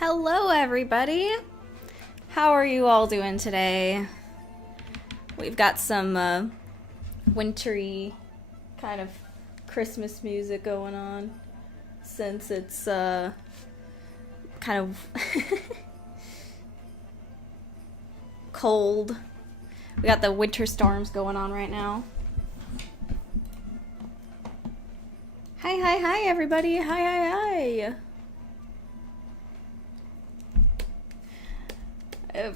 Hello everybody! How are you all doing today? We've got some wintry kind of Christmas music going on since it's kind of cold. We got the winter storms going on right now. Hi everybody! Hi!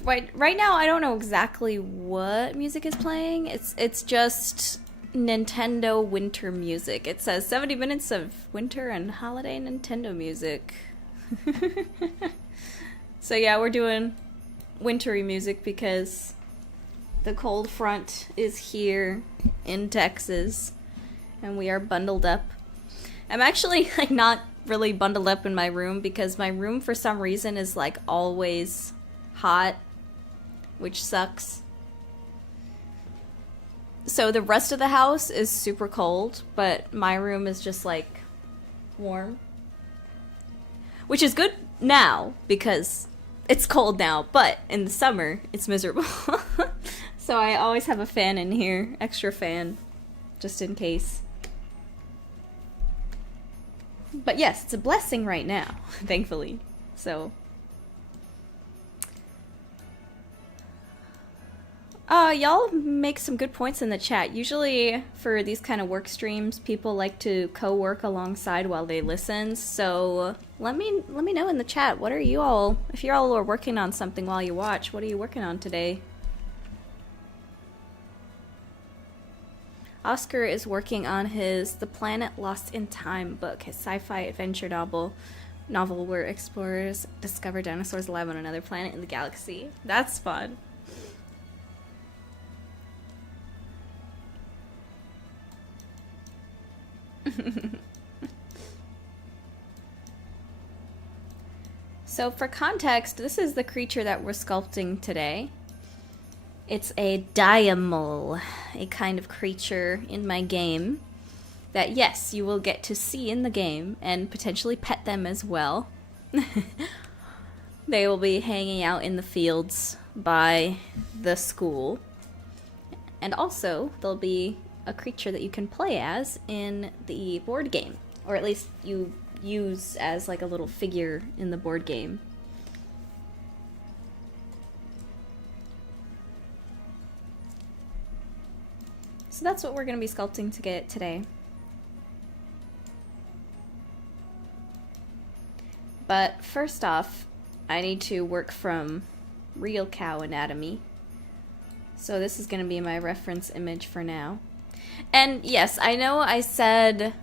Right now, I don't know exactly what music is playing. It's just Nintendo winter music. It says 70 minutes of winter and holiday Nintendo music. So yeah, we're doing wintry music because the cold front is here in Texas, and we are bundled up. I'm actually like not really bundled up in my room because my room for some reason is like always hot, which sucks. So the rest of the house is super cold, but my room is just like warm, which is good now because it's cold now, but in the summer it's miserable. So I always have a fan in here, extra fan, just in case. But yes, it's a blessing right now, thankfully. So y'all make some good points in the chat. Usually for these kind of work streams, people like to co-work alongside while they listen. So let me know in the chat, what are you all, if you all are working on something while you watch, what are you working on today? Oscar is working on his The Planet Lost in Time book, his sci-fi adventure novel where explorers discover dinosaurs alive on another planet in the galaxy. That's fun. So for context, this is the creature that we're sculpting today. It's a diamol, a kind of creature in my game that, yes, you will get to see in the game and potentially pet them as well. They will be hanging out in the fields by the school. And also, there'll be a creature that you can play as in the board game, or at least you use as like a little figure in the board game. So that's what we're going to be sculpting today. But first off, I need to work from real cow anatomy. So this is going to be my reference image for now. And yes, I know I said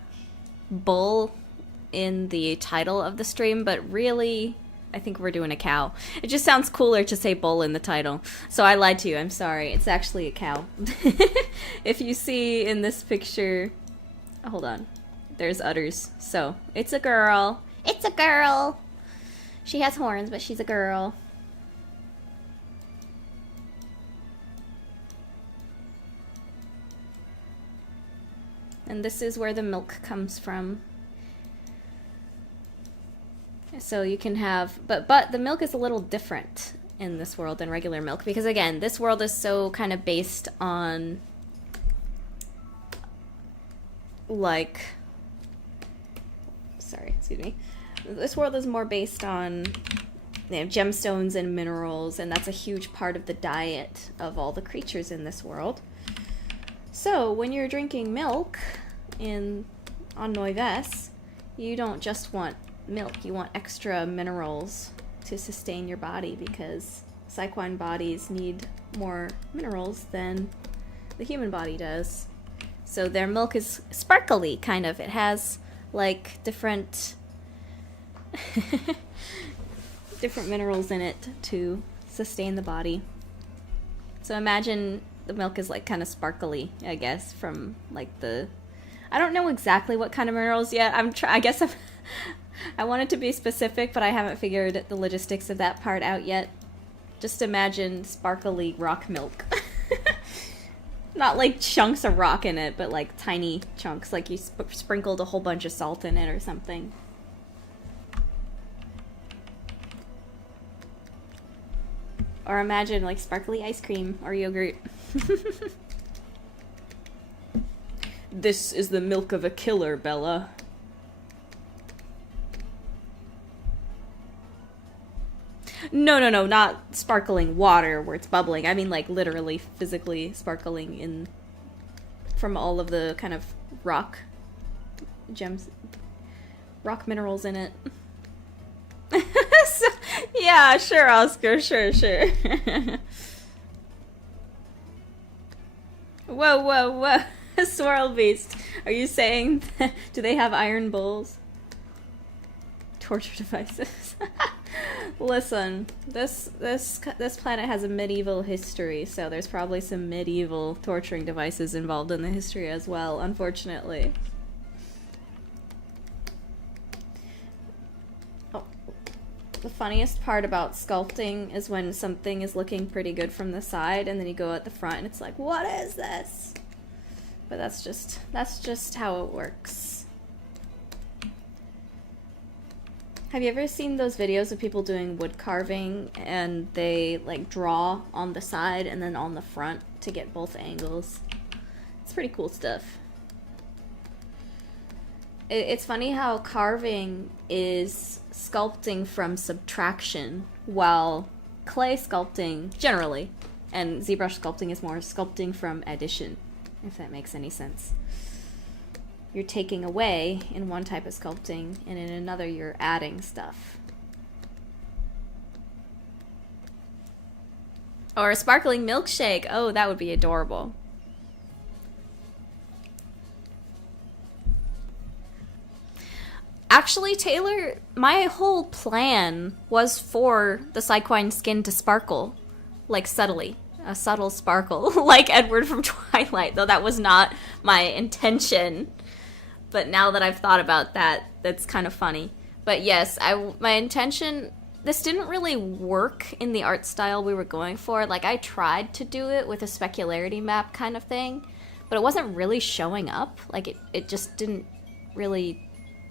bull in the title of the stream, but really, I think we're doing a cow. It just sounds cooler to say bull in the title. So I lied to you, I'm sorry. It's actually a cow. If you see in this picture, hold on, there's udders. So it's a girl. It's a girl. She has horns, but she's a girl. And this is where the milk comes from. So you can have, but the milk is a little different in this world than regular milk because again, this world is so kind of based on like, sorry, excuse me. This world is more based on, you know, gemstones and minerals, and that's a huge part of the diet of all the creatures in this world. So when you're drinking milk on Noives, you don't just want milk, you want extra minerals to sustain your body because Psyquine bodies need more minerals than the human body does. So their milk is sparkly, kind of. It has like different minerals in it to sustain the body. So imagine the milk is like kind of sparkly, I guess, from like I don't know exactly what kind of minerals yet. I wanted to be specific, but I haven't figured the logistics of that part out yet. Just imagine sparkly rock milk. Not like chunks of rock in it, but like tiny chunks, like you sprinkled a whole bunch of salt in it or something. Or imagine like sparkly ice cream or yogurt. This is the milk of a killer, Bella. No, not sparkling water where it's bubbling. I mean like literally, physically sparkling in from all of the kind of rock minerals in it. So, yeah, sure, Oscar, sure. Whoa. Swirl Beast. Are you saying, do they have iron bowls? Torture devices. Listen, this planet has a medieval history, so there's probably some medieval torturing devices involved in the history as well, unfortunately. Oh. The funniest part about sculpting is when something is looking pretty good from the side, and then you go at the front and it's like, what is this? But that's just how it works. Have you ever seen those videos of people doing wood carving and they like draw on the side and then on the front to get both angles? It's pretty cool stuff. It's funny how carving is sculpting from subtraction, while clay sculpting, generally, and ZBrush sculpting is more sculpting from addition, if that makes any sense. You're taking away in one type of sculpting, and in another you're adding stuff. Or a sparkling milkshake. Oh, that would be adorable. Actually, Taylor, my whole plan was for the Psyquine skin to sparkle, like subtly. A subtle sparkle, like Edward from Twilight, though that was not my intention. But now that I've thought about that, that's kind of funny. But yes, my intention, this didn't really work in the art style we were going for. Like, I tried to do it with a specularity map kind of thing, but it wasn't really showing up. Like, it just didn't really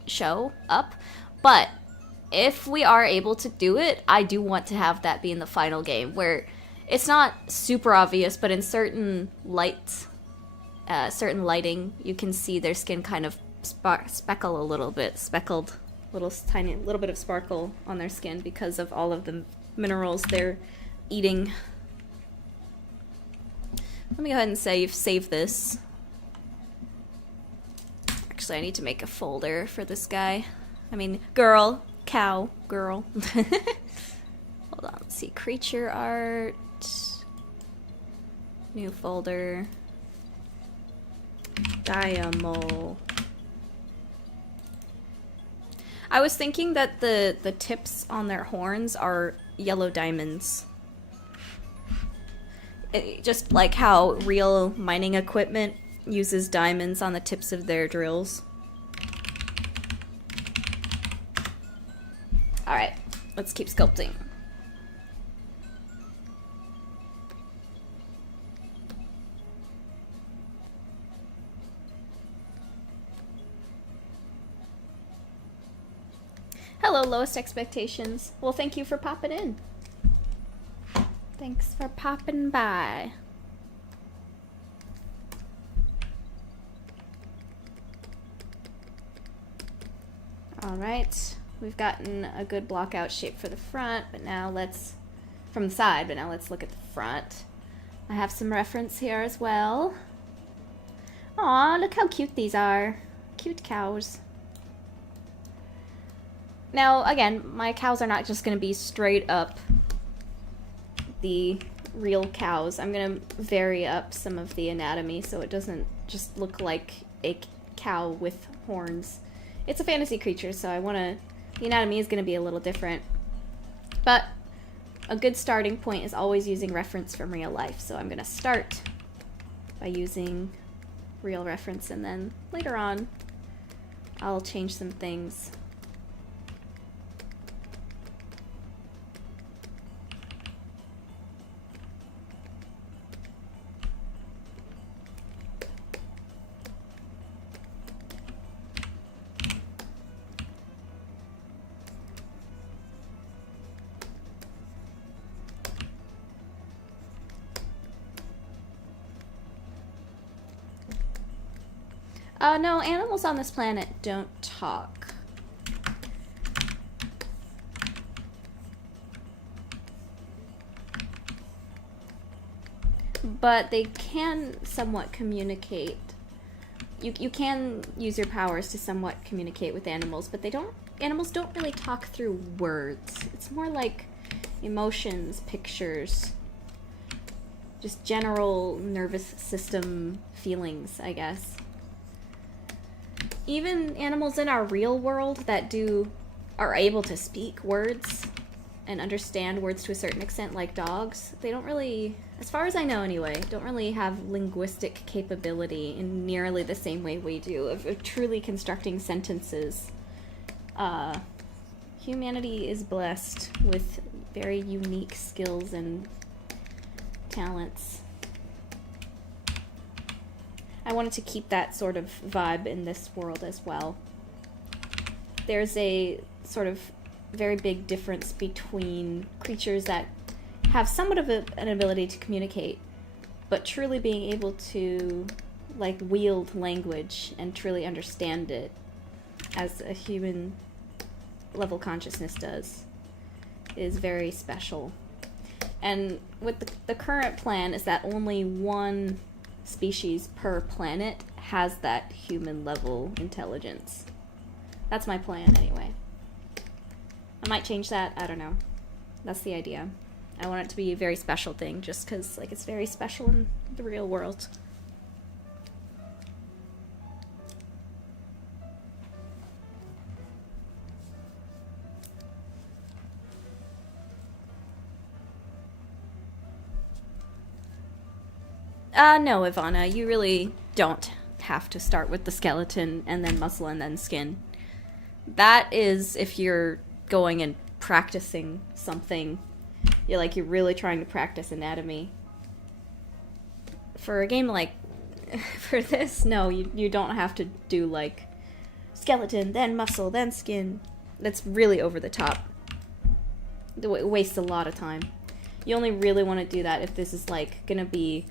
show up. But if we are able to do it, I do want to have that be in the final game, where it's not super obvious, but in certain light, certain lighting, you can see their skin kind of speckle a little bit, speckled, tiny little bit of sparkle on their skin because of all of the minerals they're eating. Let me go ahead and save this. Actually, I need to make a folder for this guy. I mean, girl, cow, girl. Hold on, let's see, creature art, new folder, Diamol. I was thinking that the tips on their horns are yellow diamonds. Just like how real mining equipment uses diamonds on the tips of their drills. Alright, let's keep sculpting. Hello, Lowest Expectations. Well, thank you for popping in. Thanks for popping by. Alright, we've gotten a good block out shape for the front, but now let's, from the side, but now let's look at the front. I have some reference here as well. Aw, look how cute these are. Cute cows. Now, again, my cows are not just going to be straight up the real cows. I'm going to vary up some of the anatomy so it doesn't just look like a cow with horns. It's a fantasy creature, so the anatomy is going to be a little different. But a good starting point is always using reference from real life. So I'm going to start by using real reference, and then later on I'll change some things. No, animals on this planet don't talk. But they can somewhat communicate. You can use your powers to somewhat communicate with animals, but animals don't really talk through words. It's more like emotions, pictures, just general nervous system feelings, I guess. Even animals in our real world that are able to speak words and understand words to a certain extent, like dogs, they don't really, as far as I know anyway, don't really have linguistic capability in nearly the same way we do of truly constructing sentences. Humanity is blessed with very unique skills and talents. I wanted to keep that sort of vibe in this world as well. There's a sort of very big difference between creatures that have somewhat of an ability to communicate, but truly being able to like wield language and truly understand it as a human level consciousness does is very special. And with the current plan is that only one species per planet has that human level intelligence. That's my plan anyway. I might change that, I don't know. That's the idea. I want it to be a very special thing just because like it's very special in the real world. No, Ivana, you really don't have to start with the skeleton and then muscle and then skin. That is if you're going and practicing something. You're really trying to practice anatomy. For a game like for this, no, you don't have to do like skeleton, then muscle, then skin. That's really over the top. It wastes a lot of time. You only really want to do that if this is like gonna be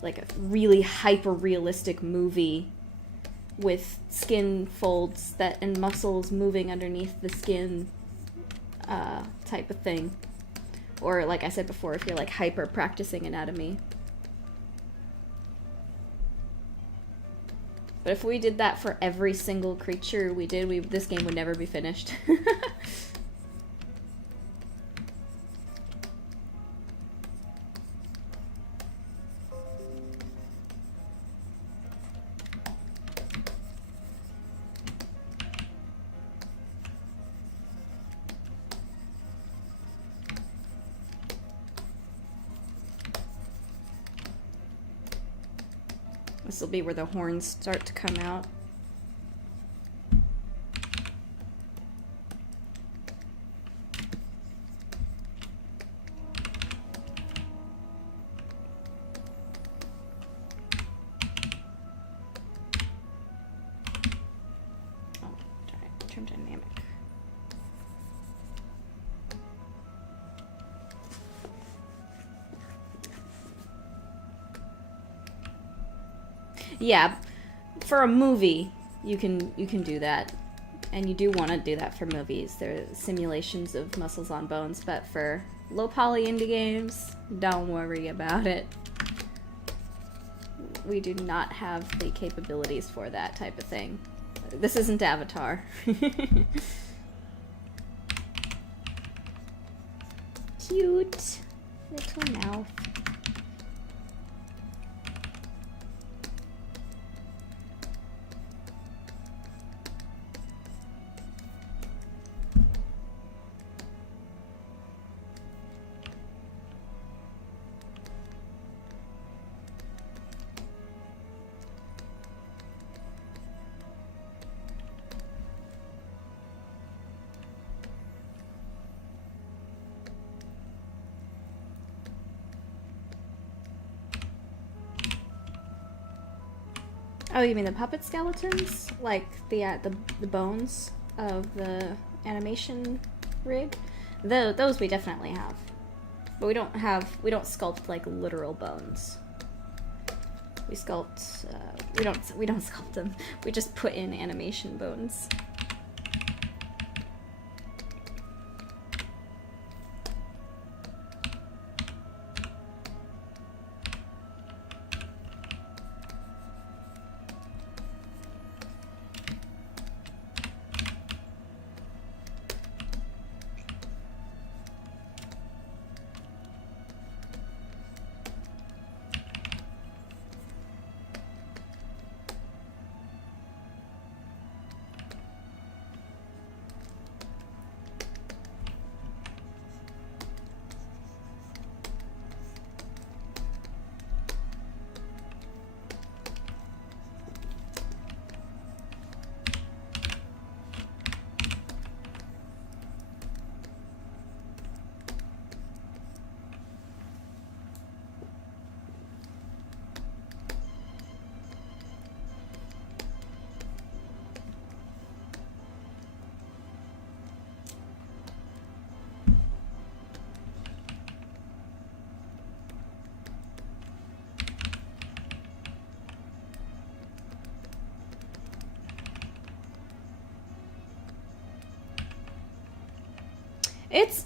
like a really hyper realistic movie with skin folds and muscles moving underneath the skin type of thing. Or like I said before, if you're like hyper practicing anatomy. But if we did that for every single creature we did, this game would never be finished. This will be where the horns start to come out. Oh, darn it. Trim dynamic. Yeah, for a movie, you can do that, and you do want to do that for movies. There are simulations of muscles on bones, but for low poly indie games, don't worry about it. We do not have the capabilities for that type of thing. This isn't Avatar. Cute little mouth. Oh, you mean the puppet skeletons? Like the bones of the animation rig? Those we definitely have. But we don't sculpt like literal bones. We sculpt, we don't sculpt them. We just put in animation bones.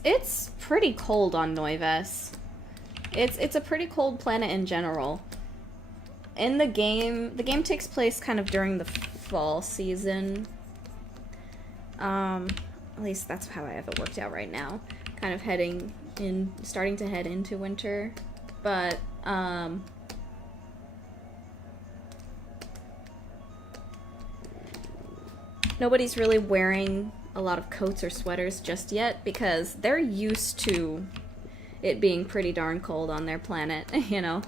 It's pretty cold on Noives. It's a pretty cold planet in general. In the game takes place kind of during the fall season. At least that's how I have it worked out right now. Kind of starting to head into winter, but nobody's really wearing a lot of coats or sweaters just yet because they're used to it being pretty darn cold on their planet, you know?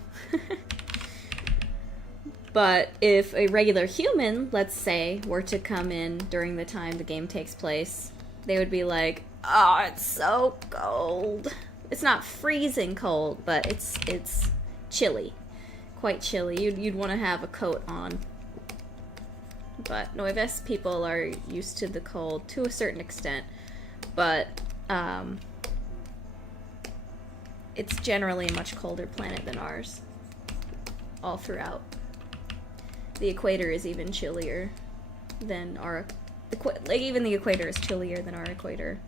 But if a regular human, let's say, were to come in during the time the game takes place, they would be like, oh, it's so cold. It's not freezing cold, but it's chilly. Quite chilly. You'd want to have a coat on. But Noives people are used to the cold to a certain extent, but it's generally a much colder planet than ours, all throughout. The equator is even chillier than our, like even the equator is chillier than our equator.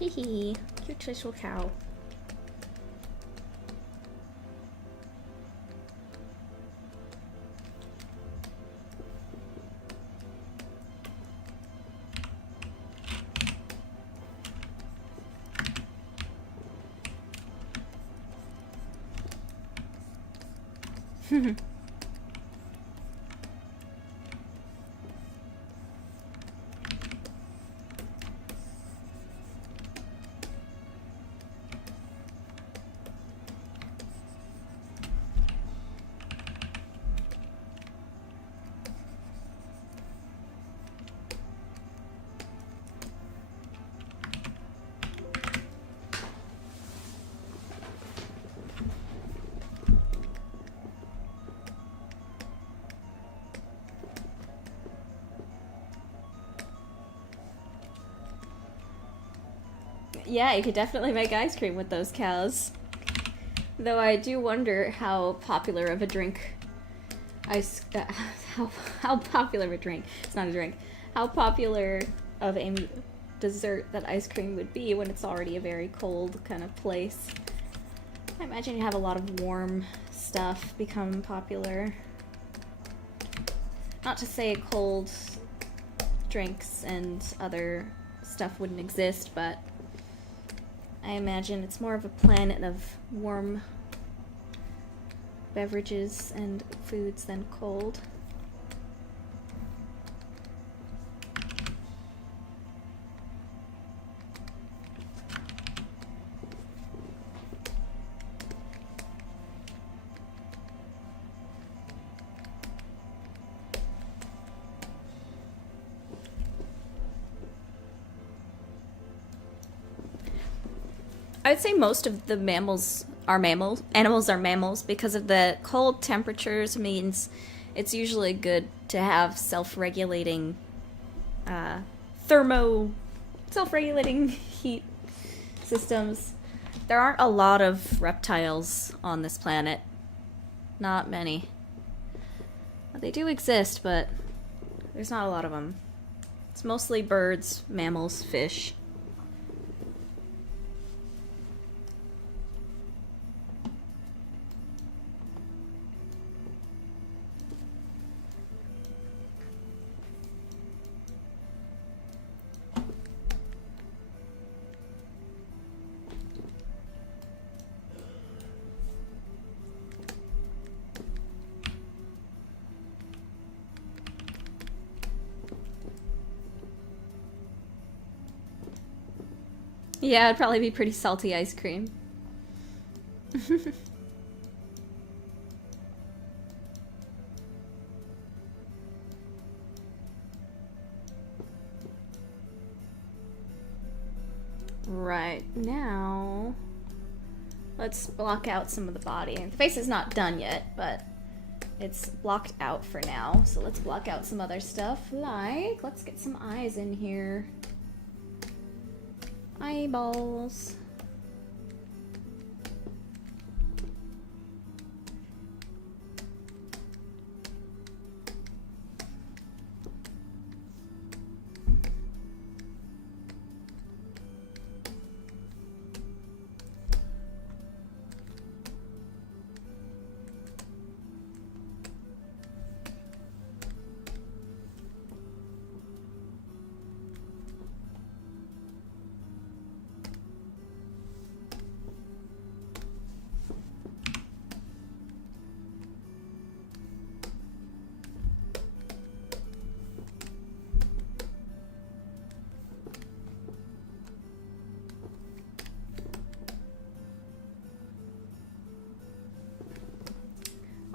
Hee, cute little cow. Yeah, you could definitely make ice cream with those cows. Though I do wonder how popular of a drink how popular of a drink, it's not a drink, how popular of a dessert that ice cream would be when it's already a very cold kind of place. I imagine you have a lot of warm stuff become popular. Not to say cold drinks and other stuff wouldn't exist, but I imagine it's more of a planet of warm beverages and foods than cold. I'd say most of the animals are mammals because of the cold temperatures means it's usually good to have self-regulating thermo self-regulating heat systems. There aren't a lot of reptiles on this planet. Not many. They do exist, but there's not a lot of them. It's mostly birds, mammals, fish. Yeah, it'd probably be pretty salty ice cream. Right, now let's block out some of the body. The face is not done yet, but it's blocked out for now. So let's block out some other stuff, like let's get some eyes in here. Eyeballs.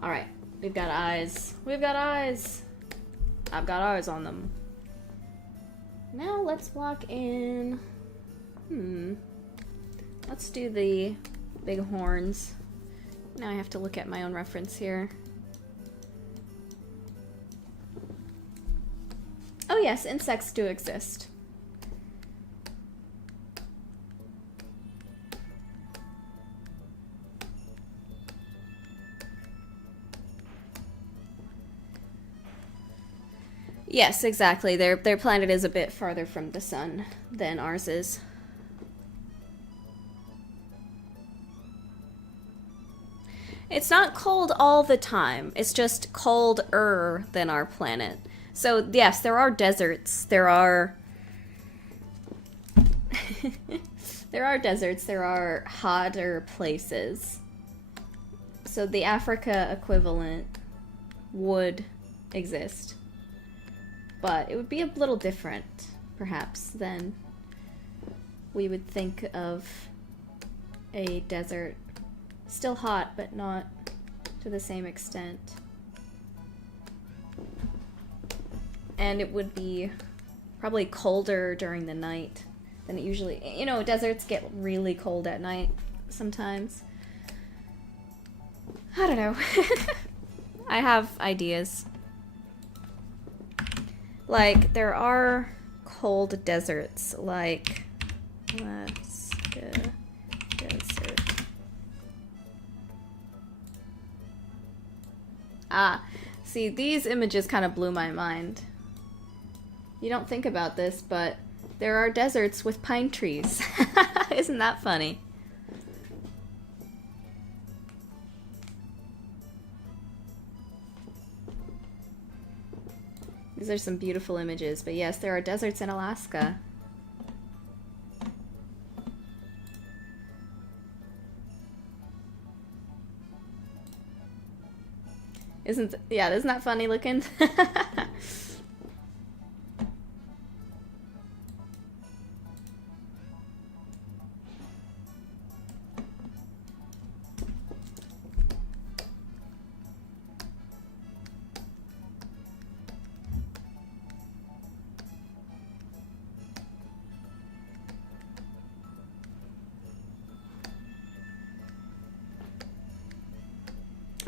Alright, we've got eyes. We've got eyes! I've got eyes on them. Now let's block in... Let's do the big horns. Now I have to look at my own reference here. Oh yes, insects do exist. Yes, exactly. Their planet is a bit farther from the sun than ours is. It's not cold all the time. It's just colder than our planet. So, yes, there are deserts. There are... there are deserts. There are hotter places. So the Africa equivalent would exist. But it would be a little different, perhaps, than we would think of a desert. Still hot, but not to the same extent. And it would be probably colder during the night than it usually... You know, deserts get really cold at night sometimes. I don't know. I have ideas. Like, there are cold deserts, like Alaska Desert. Ah, see, these images kind of blew my mind. You don't think about this, but there are deserts with pine trees. Isn't that funny? These are some beautiful images, but yes, there are deserts in Alaska. Isn't that funny looking?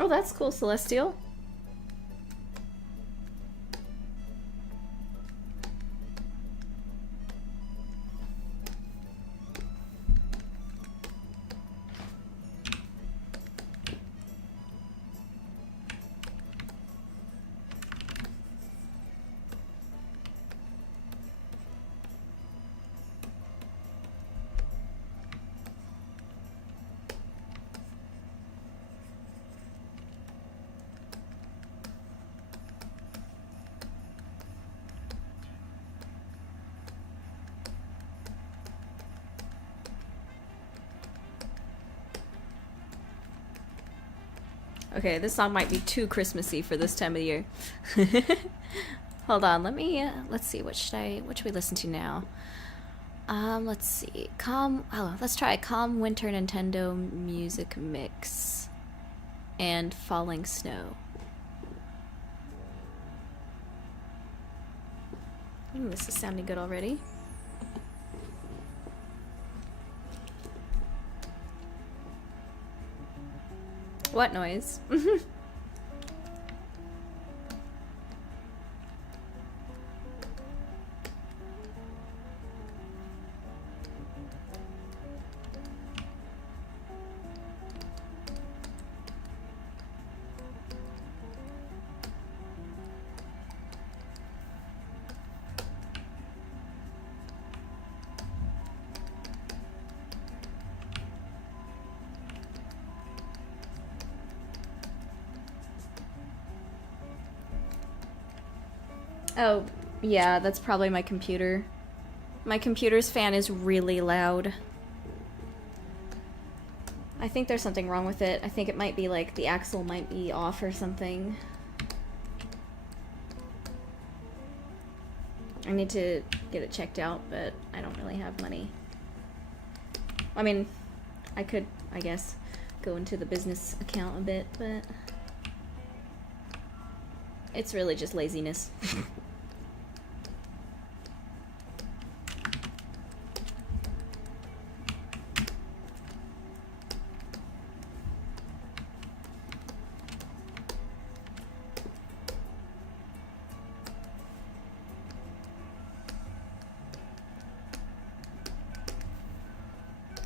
Oh, that's cool, Celestial. Okay, this song might be too Christmassy for this time of year. Hold on, let's see, what should we listen to now? Let's see, let's try Calm Winter Nintendo Music Mix and Falling Snow. This is sounding good already. What noise? Oh, yeah, that's probably my computer. My computer's fan is really loud. I think there's something wrong with it. I think it might be like the axle might be off or something. I need to get it checked out, but I don't really have money. I mean, I could, I guess, go into the business account a bit, but it's really just laziness.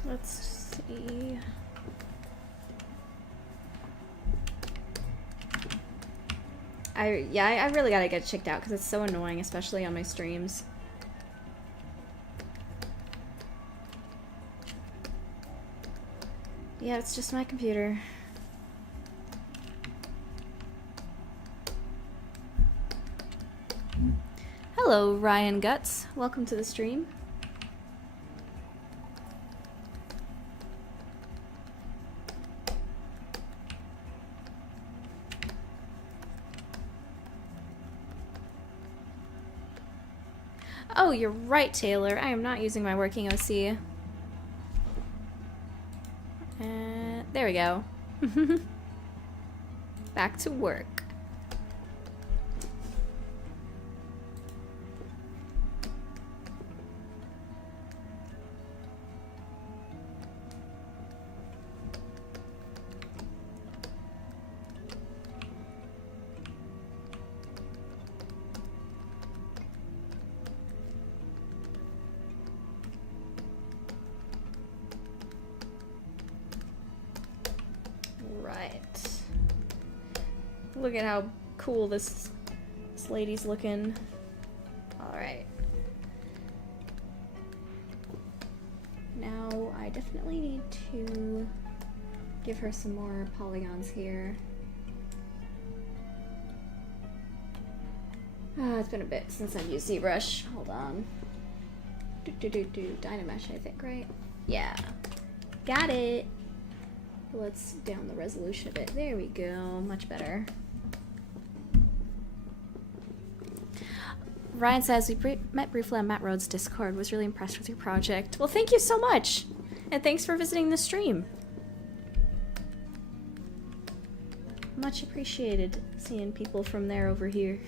Let's see. I really gotta get it checked out because it's so annoying, especially on my streams. Yeah, it's just my computer. Hello, Ryan Guts. Welcome to the stream. Oh, you're right, Taylor. I am not using my working OC. There we go. Back to work. Look at how cool this lady's looking. Alright. Now I definitely need to give her some more polygons here. It's been a bit since I've used Zbrush. Hold on. Dynamesh, I think, right? Yeah. Got it! Let's down the resolution a bit. There we go. Much better. Ryan says, we met briefly on Matt Rhodes' Discord. Was really impressed with your project. Well, thank you so much! And thanks for visiting the stream. Much appreciated seeing people from there over here.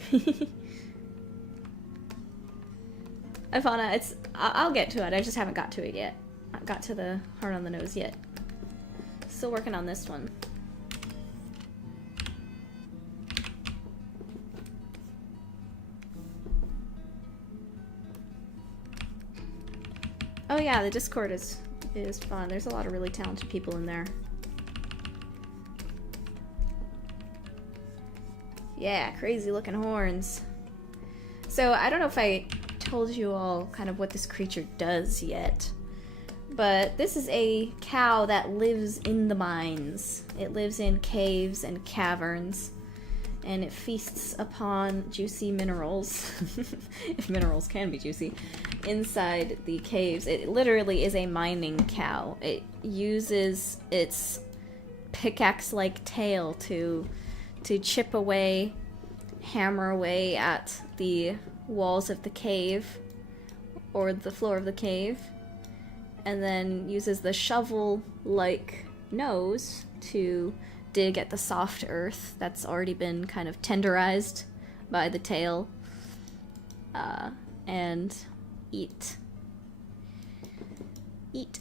Ivana, I'll get to it. I just haven't got to it yet. Not got to the heart on the nose yet. Still working on this one. Oh yeah, the Discord is fun. There's a lot of really talented people in there. Yeah, crazy looking horns. So I don't know if I told you all kind of what this creature does yet, but this is a cow that lives in the mines. It lives in caves and caverns, and it feasts upon juicy minerals, if minerals can be juicy, inside the caves. It literally is a mining cow. It uses its pickaxe-like tail to chip away, hammer away at the walls of the cave, or the floor of the cave, and then uses the shovel-like nose to dig at the soft earth that's already been kind of tenderized by the tail, and eat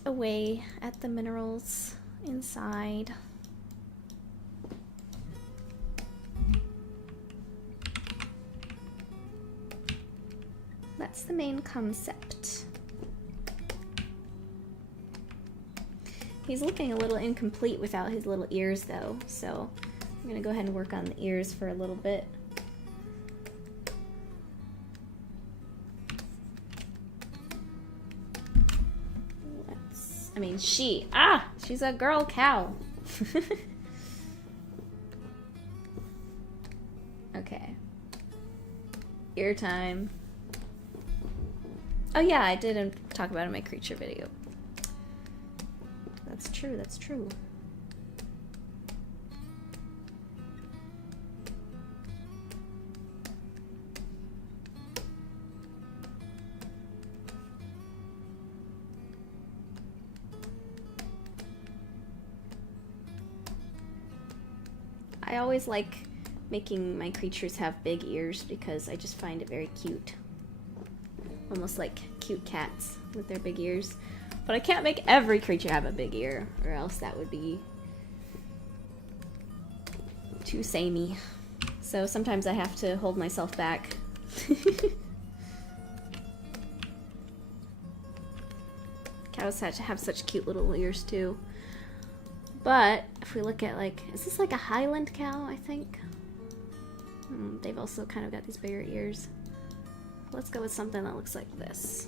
away at the minerals inside. That's the main concept. He's looking a little incomplete without his little ears though, so I'm gonna go ahead and work on the ears for a little bit. She's a girl cow. Okay. Ear time. Oh yeah, I didn't talk about it in my creature video. That's true, that's true. I always like making my creatures have big ears because I just find it very cute. Almost like cute cats with their big ears. But I can't make every creature have a big ear, or else that would be too samey. So sometimes I have to hold myself back. Cows have such cute little ears too. But if we look at, like, is this like a Highland cow, I think? They've also kind of got these bigger ears. Let's go with something that looks like this.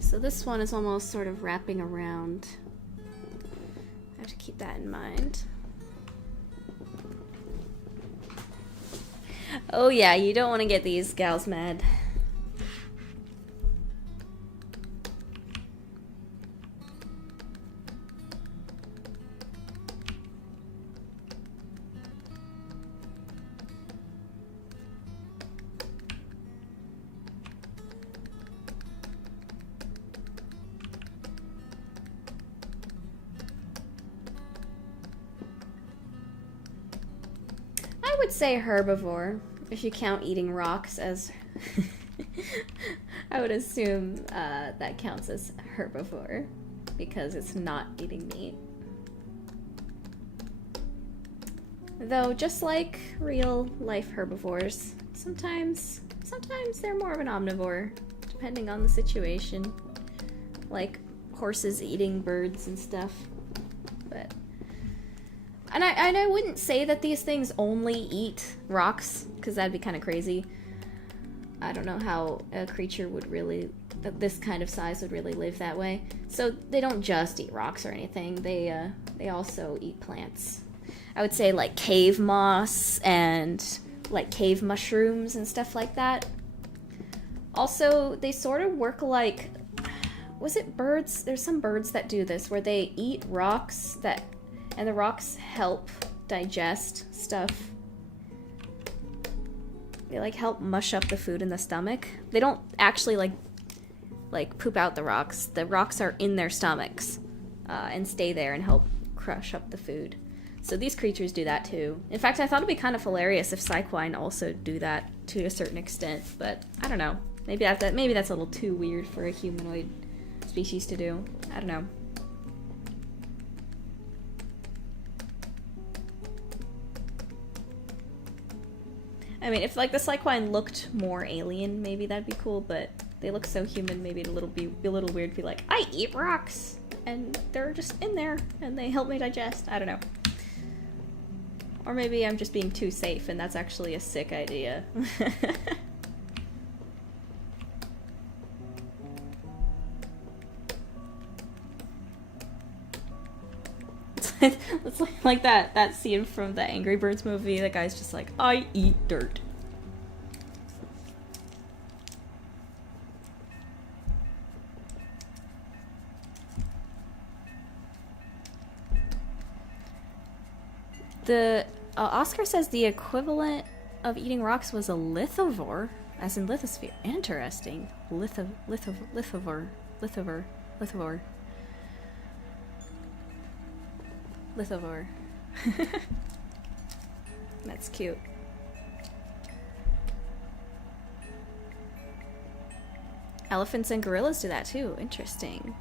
So this one is almost sort of wrapping around. I have to keep that in mind. Oh yeah, you don't want to get these gals mad. I would say herbivore, if you count eating rocks as... I would assume that counts as herbivore, because it's not eating meat. Though, just like real life herbivores, sometimes they're more of an omnivore, depending on the situation. Like horses eating birds and stuff. But... And I wouldn't say that these things only eat rocks, because that'd be kind of crazy. I don't know how a creature would really, this kind of size would really live that way. So they don't just eat rocks or anything. They also eat plants. I would say like cave moss and like cave mushrooms and stuff like that. Also, they sort of work like, was it birds? There's some birds that do this where they eat rocks and the rocks help digest stuff. They like help mush up the food in the stomach. They don't actually like poop out the rocks. The rocks are in their stomachs and stay there and help crush up the food. So these creatures do that too. In fact, I thought it'd be kind of hilarious if Psyquine also do that to a certain extent, but I don't know. Maybe that's a little too weird for a humanoid species to do. I don't know. I mean, if like the Psyquine looked more alien, maybe that'd be cool, but they look so human, maybe it'd be a little weird to be like, I eat rocks, and they're just in there, and they help me digest. I don't know. Or maybe I'm just being too safe, and that's actually a sick idea. It's like that scene from the Angry Birds movie. The guy's just like, I eat dirt. The Oscar says the equivalent of eating rocks was a lithivore, as in lithosphere. Interesting. Lithivore. That's cute. Elephants and gorillas do that too. Interesting.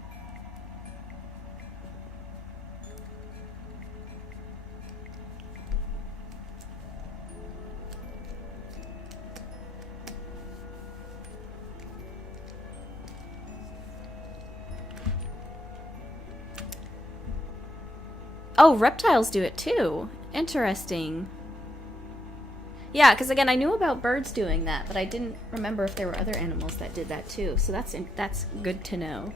Oh, reptiles do it too. Interesting. Yeah, because again, I knew about birds doing that, but I didn't remember if there were other animals that did that too. So that's good to know.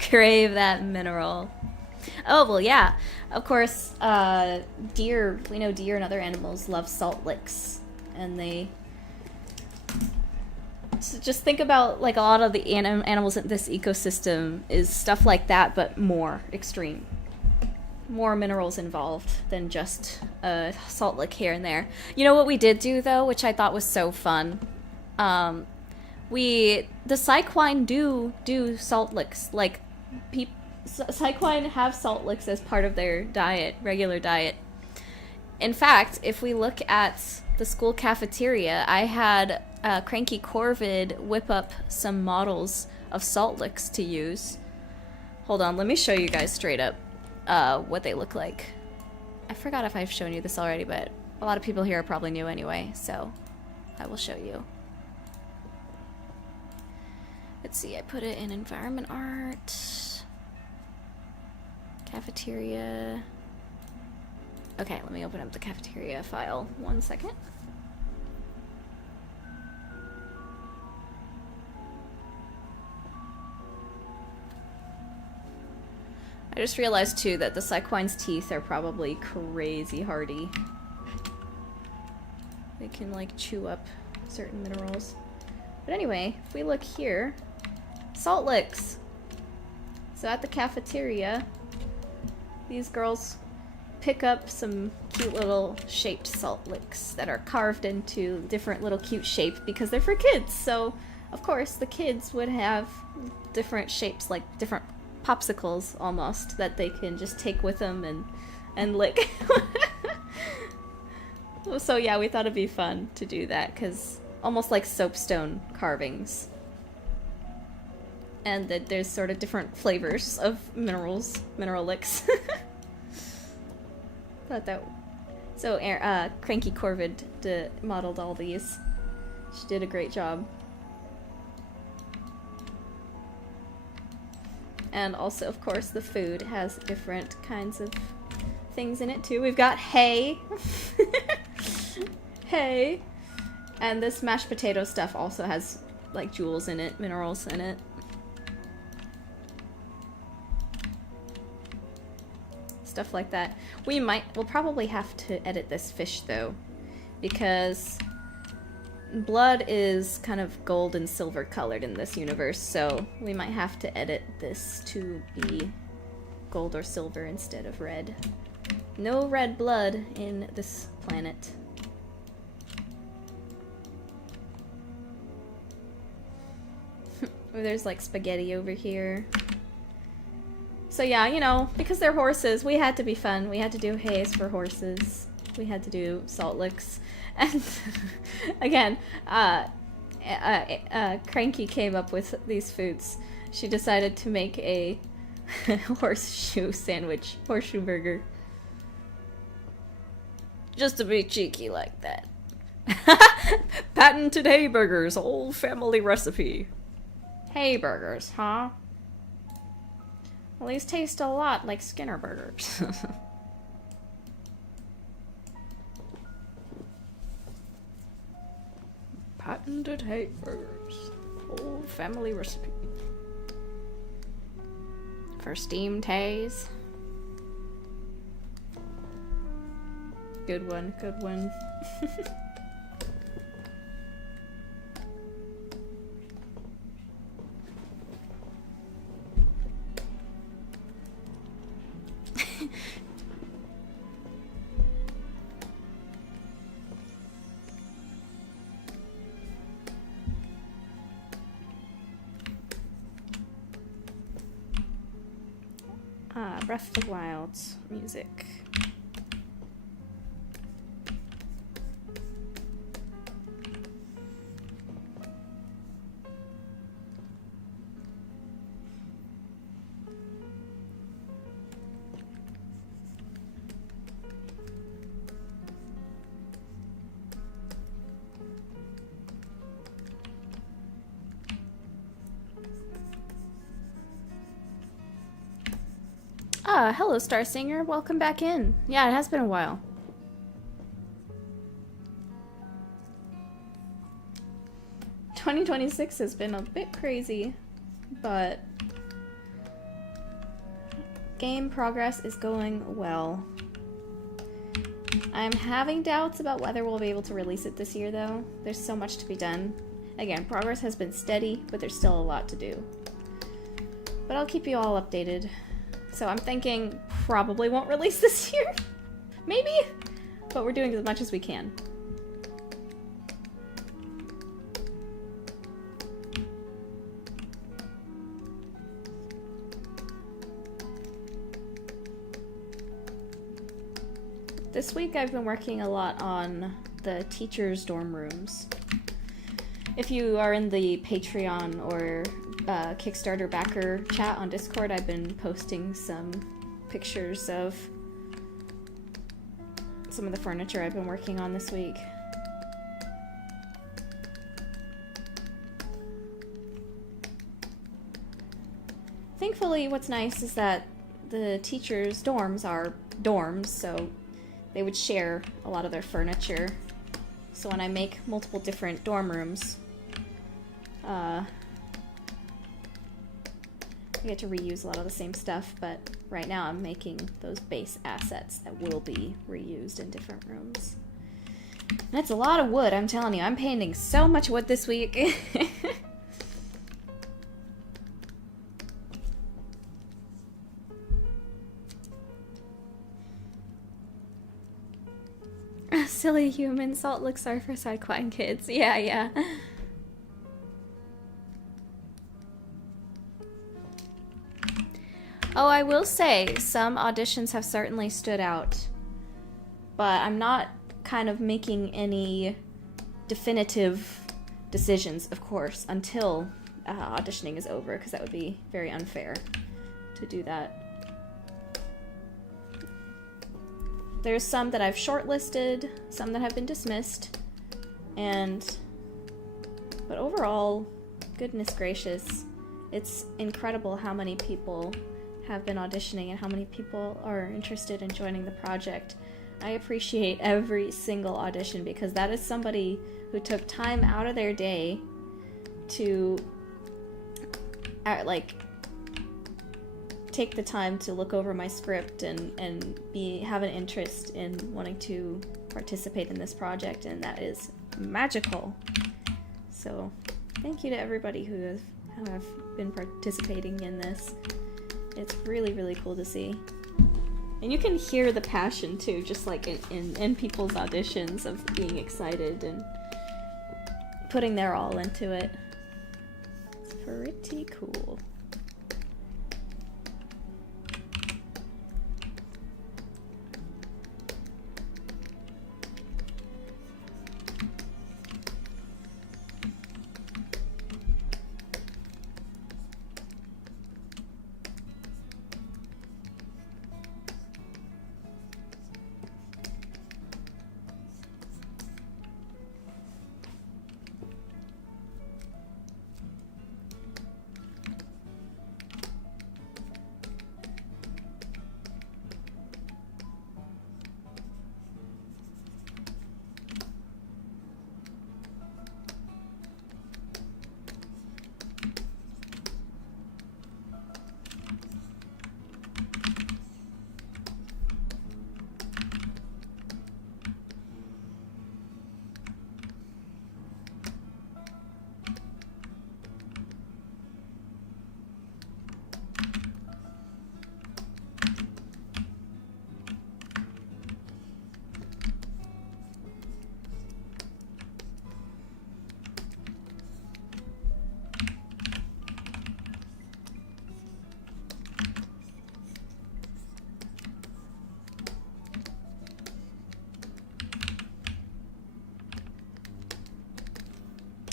Crave that mineral. Oh, well, yeah. Of course, deer, we know deer and other animals love salt licks. And they... So just think about, like, a lot of the animals in this ecosystem is stuff like that, but more extreme. More minerals involved than just a salt lick here and there. You know what we did do though, which I thought was so fun? The Psyquine do salt licks. Like, Psyquine have salt licks as part of their diet, regular diet. In fact, if we look at the school cafeteria, I had Cranky Corvid whip up some models of salt licks to use. Hold on, let me show you guys straight up what they look like. I forgot if I've shown you this already, but a lot of people here are probably new anyway, so I will show you. Let's see, I put it in environment art, cafeteria. Okay, let me open up the cafeteria file. 1 second. I just realized too that the Psyquine's teeth are probably crazy hardy. They can like chew up certain minerals. But anyway, if we look here, salt licks. So at the cafeteria, these girls pick up some cute little shaped salt licks that are carved into different little cute shapes because they're for kids. So of course the kids would have different shapes, like different popsicles almost, that they can just take with them and lick. So yeah, we thought it'd be fun to do that, because almost like soapstone carvings. And that there's sort of different flavors of mineral licks. Thought that... So Cranky Corvid modeled all these. She did a great job. And also, of course, the food has different kinds of things in it, too. We've got hay. Hay. And this mashed potato stuff also has, like, jewels in it, minerals in it. Stuff like that. We'll probably have to edit this fish, though. Because blood is kind of gold and silver colored in this universe, so we might have to edit this to be gold or silver instead of red. No red blood in this planet. There's like spaghetti over here. So yeah, you know, because they're horses, we had to be fun. We had to do hays for horses. We had to do salt licks. And again, Cranky came up with these foods. She decided to make a horseshoe sandwich, horseshoe burger. Just to be cheeky like that. Patented hay burgers, old family recipe. Hay burgers, huh? Well, these taste a lot like Skinner burgers. Patented hay burgers. Old family recipe. For steamed hays. Good one, good one. Breath of the Wild music. Ah, hello, Star Singer. Welcome back in. Yeah, it has been a while. "2026 has been a bit crazy, but game progress is going well. I'm having doubts about whether we'll be able to release it this year, though. There's so much to be done. Again, progress has been steady, but there's still a lot to do. But I'll keep you all updated. So I'm thinking probably won't release this year. Maybe? But we're doing as much as we can. This week I've been working a lot on the teachers' dorm rooms. If you are in the Patreon or Kickstarter backer chat on Discord, I've been posting some pictures of some of the furniture I've been working on this week. Thankfully, what's nice is that the teachers' dorms are dorms, so they would share a lot of their furniture. So when I make multiple different dorm rooms, I get to reuse a lot of the same stuff, but right now I'm making those base assets that will be reused in different rooms. And it's a lot of wood, I'm telling you. I'm painting so much wood this week. Silly human, salt looks are for Saquon kids. Yeah, yeah. Oh, I will say, some auditions have certainly stood out. But I'm not kind of making any definitive decisions, of course, until auditioning is over, because that would be very unfair to do that. There's some that I've shortlisted, some that have been dismissed, but overall, goodness gracious, it's incredible how many people have been auditioning and how many people are interested in joining the project. I appreciate every single audition because that is somebody who took time out of their day to take the time to look over my script and have an interest in wanting to participate in this project, and that is magical. So thank you to everybody who have been participating in this. It's really, really cool to see. And you can hear the passion too, just like in people's auditions, of being excited and putting their all into it. It's pretty cool.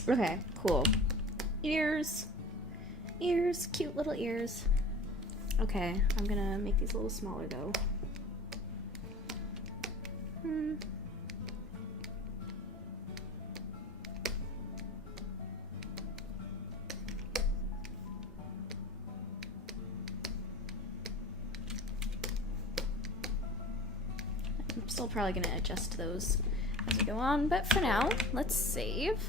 Okay, cool. Ears. Ears, cute little ears. Okay, I'm gonna make these a little smaller though. I'm still probably gonna adjust those as we go on, but for now, let's save.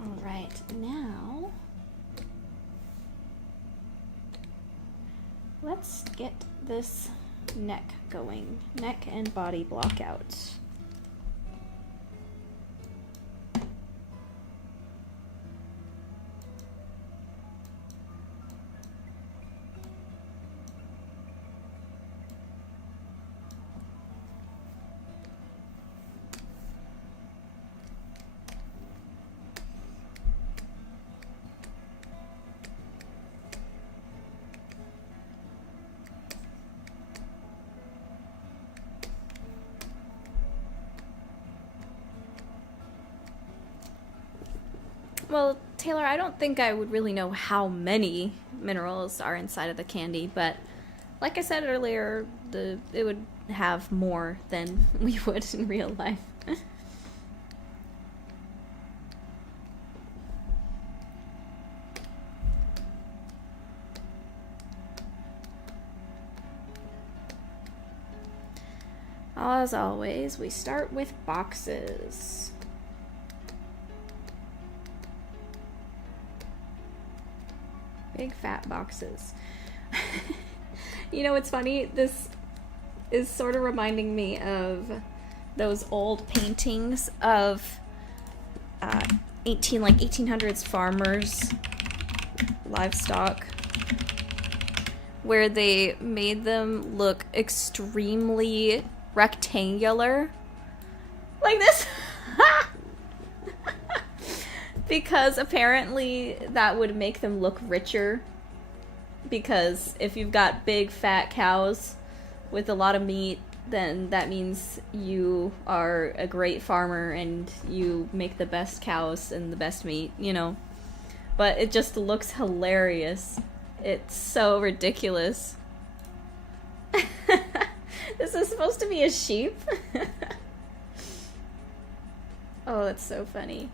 Alright, now let's get this neck going. Neck and body block out. Well, Taylor, I don't think I would really know how many minerals are inside of the candy, but like I said earlier, it would have more than we would in real life. As always, we start with boxes. Big fat boxes. You know what's funny? This is sort of reminding me of those old paintings of 1800s farmers, livestock, where they made them look extremely rectangular. Like this. Because apparently that would make them look richer. Because if you've got big fat cows with a lot of meat, then that means you are a great farmer and you make the best cows and the best meat, you know. But it just looks hilarious. It's so ridiculous. This is supposed to be a sheep? Oh, that's so funny.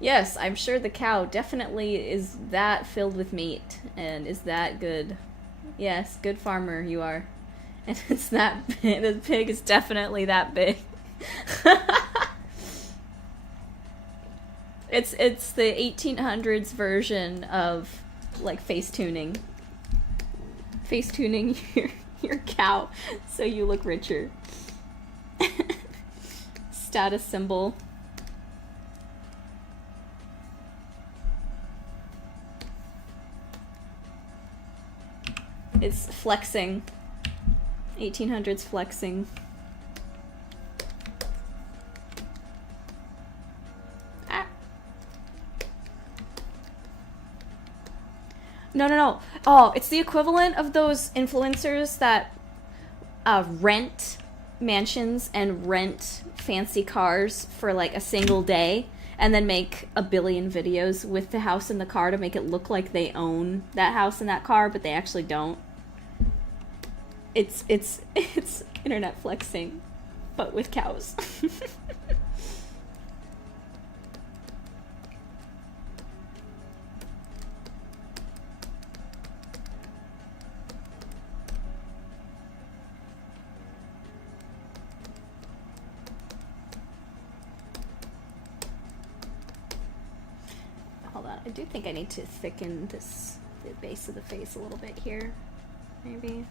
Yes, I'm sure the cow definitely is that filled with meat and is that good. Yes, good farmer you are. And it's that big. The pig is definitely that big. It's the 1800s version of like face tuning. Face tuning your cow so you look richer. Status symbol. It's flexing. 1800s flexing. Ah. No. Oh, it's the equivalent of those influencers that rent mansions and rent fancy cars for like a single day and then make a billion videos with the house and the car to make it look like they own that house and that car, but they actually don't. It's internet flexing, but with cows. Hold on, I do think I need to thicken the base of the face a little bit here, maybe.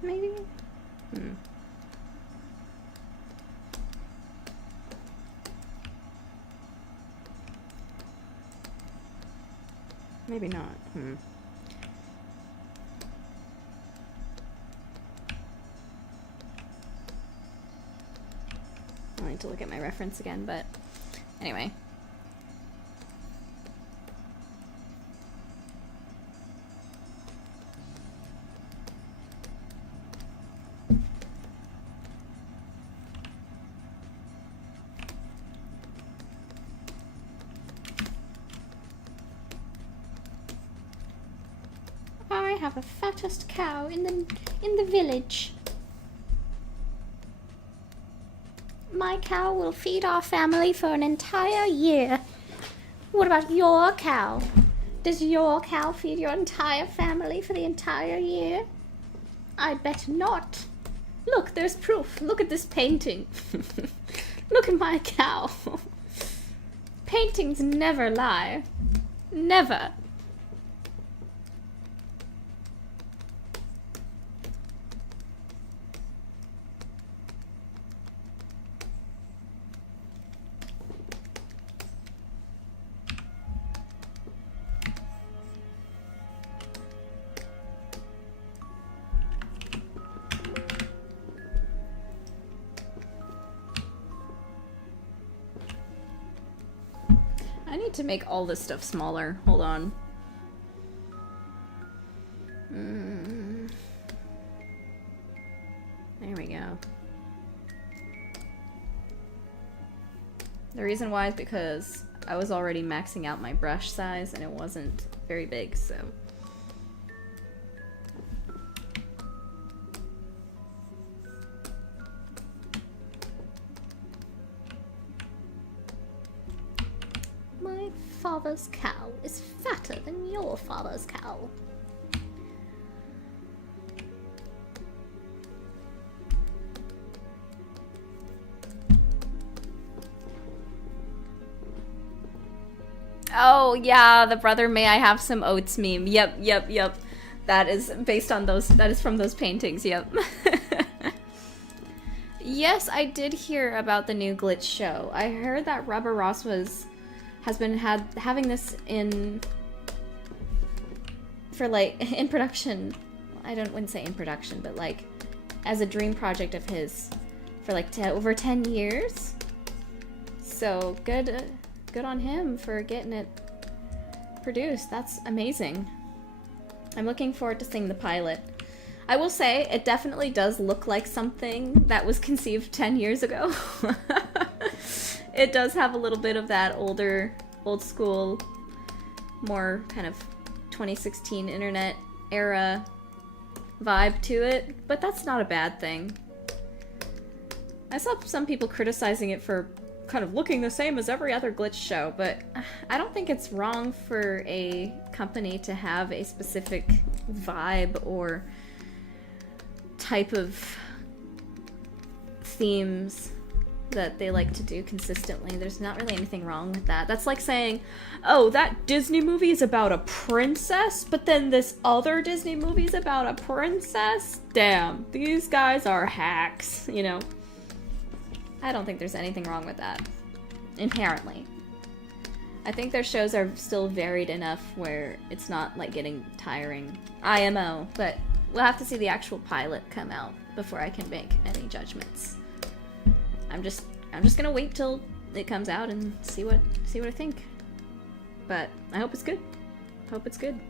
Maybe? Maybe not. I'll need to look at my reference again, but anyway. have the fattest cow in the village. My cow will feed our family for an entire year. What about your cow? Does your cow feed your entire family for the entire year? I bet not. Look, there's proof. Look at this painting. Look at my cow. Paintings never lie. Never. I need to make all this stuff smaller. Hold on. There we go. The reason why is because I was already maxing out my brush size and it wasn't very big, so... My father's cow is fatter than your father's cow. Oh yeah, the brother may I have some oats meme. Yep. That is based on those, that is from those paintings, yep. Yes, I did hear about the new glitch show. I heard that Rubber Ross has been having this in production. I wouldn't say in production, but like as a dream project of his for like over 10 years. So good on him for getting it produced. That's amazing. I'm looking forward to seeing the pilot. I will say it definitely does look like something that was conceived 10 years ago. It does have a little bit of that old school, more kind of 2016 internet era vibe to it, but that's not a bad thing. I saw some people criticizing it for kind of looking the same as every other glitch show, but I don't think it's wrong for a company to have a specific vibe or type of themes that they like to do consistently. There's not really anything wrong with that. That's like saying, oh, that Disney movie is about a princess, but then this other Disney movie is about a princess? Damn, these guys are hacks, you know? I don't think there's anything wrong with that, inherently. I think their shows are still varied enough where it's not, like, getting tiring. IMO, but we'll have to see the actual pilot come out before I can make any judgments. I'm just gonna wait till it comes out and see what I think. But I hope it's good. Hope it's good.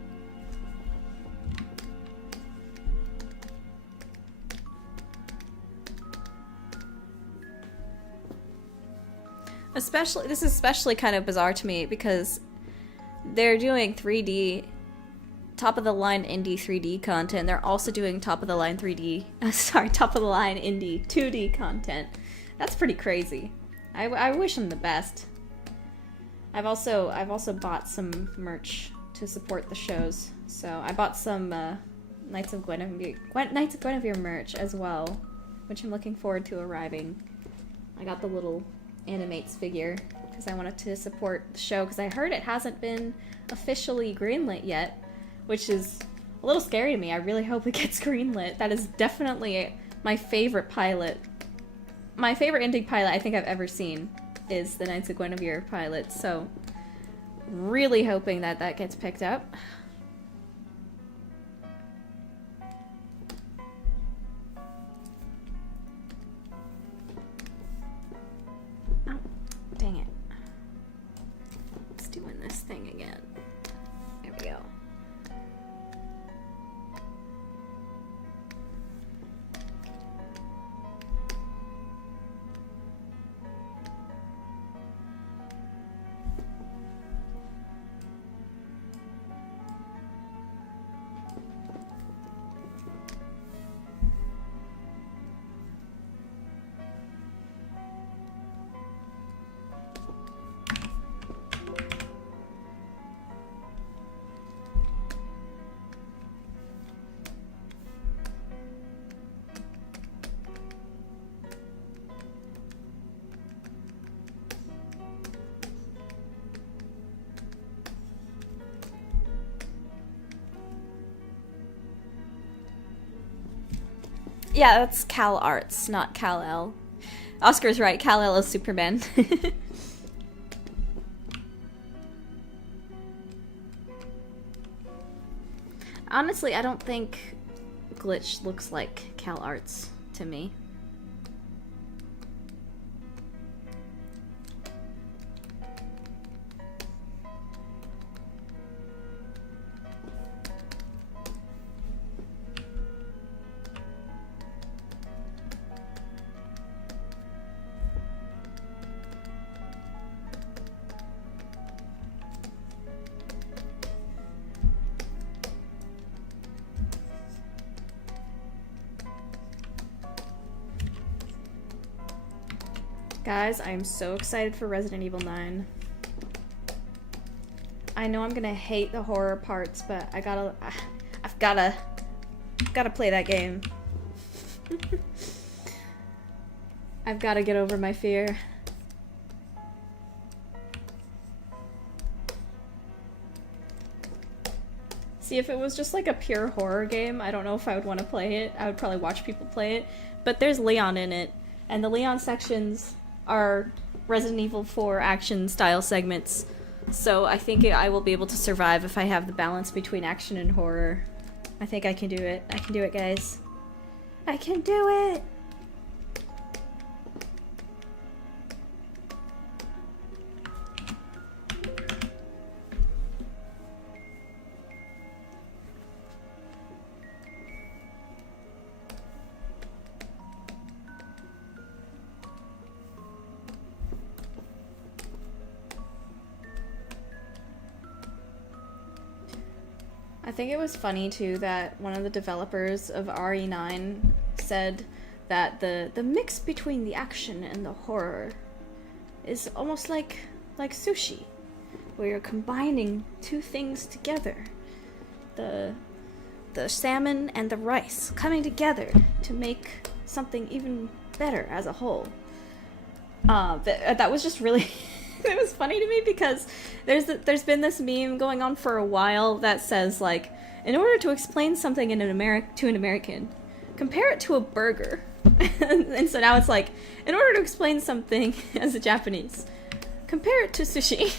This is especially kind of bizarre to me because they're doing 3D, top-of-the-line indie 3D content. They're also doing top-of-the-line indie 2D content. That's pretty crazy. I wish them the best. I've also bought some merch to support the shows. So I bought some Knights of Guinevere merch as well, which I'm looking forward to arriving. I got the little Animates figure because I wanted to support the show because I heard it hasn't been officially greenlit yet, which is a little scary to me. I really hope it gets greenlit. That is definitely my favorite pilot. My favorite indie pilot I think I've ever seen is the Knights of Guinevere pilot, so really hoping that that gets picked up. Dang it. It's doing this thing again. There we go. Yeah, that's Cal Arts, not Cal El. Oscar's right, Cal El is Superman. Honestly, I don't think Glitch looks like Cal Arts to me. Guys, I am so excited for Resident Evil 9. I know I'm gonna hate the horror parts, but I've gotta play that game. I've gotta get over my fear. See, if it was just like a pure horror game, I don't know if I would want to play it. I would probably watch people play it. But there's Leon in it, and the Leon sections are Resident Evil 4 action style segments, so I think I will be able to survive if I have the balance between action and horror. I think I can do it. I can do it, guys. I can do it! I think it was funny too that one of the developers of RE9 said that the mix between the action and the horror is almost like sushi, where you're combining two things together. The salmon and the rice coming together to make something even better as a whole. That was just really it was funny to me because there's been this meme going on for a while that says, like, in order to explain something to an American, compare it to a burger. And so now it's like, in order to explain something as a Japanese, compare it to sushi.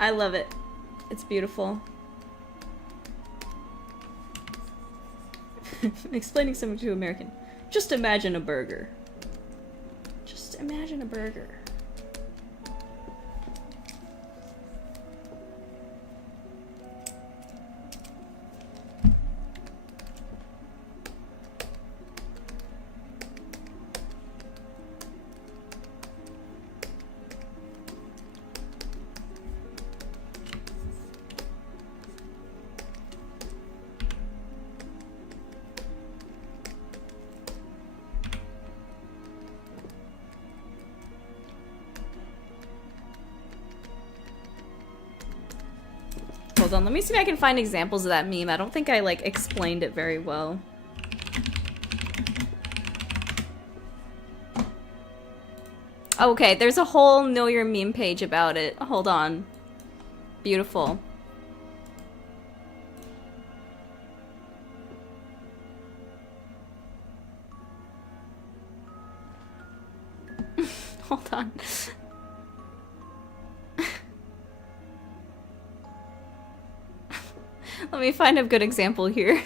I love it. It's beautiful. Explaining something to American. Just imagine a burger. Just imagine a burger. Hold on, let me see if I can find examples of that meme. I don't think I, like, explained it very well. Okay, there's a whole Know Your Meme page about it. Hold on. Beautiful. Hold on. Let me find a good example here.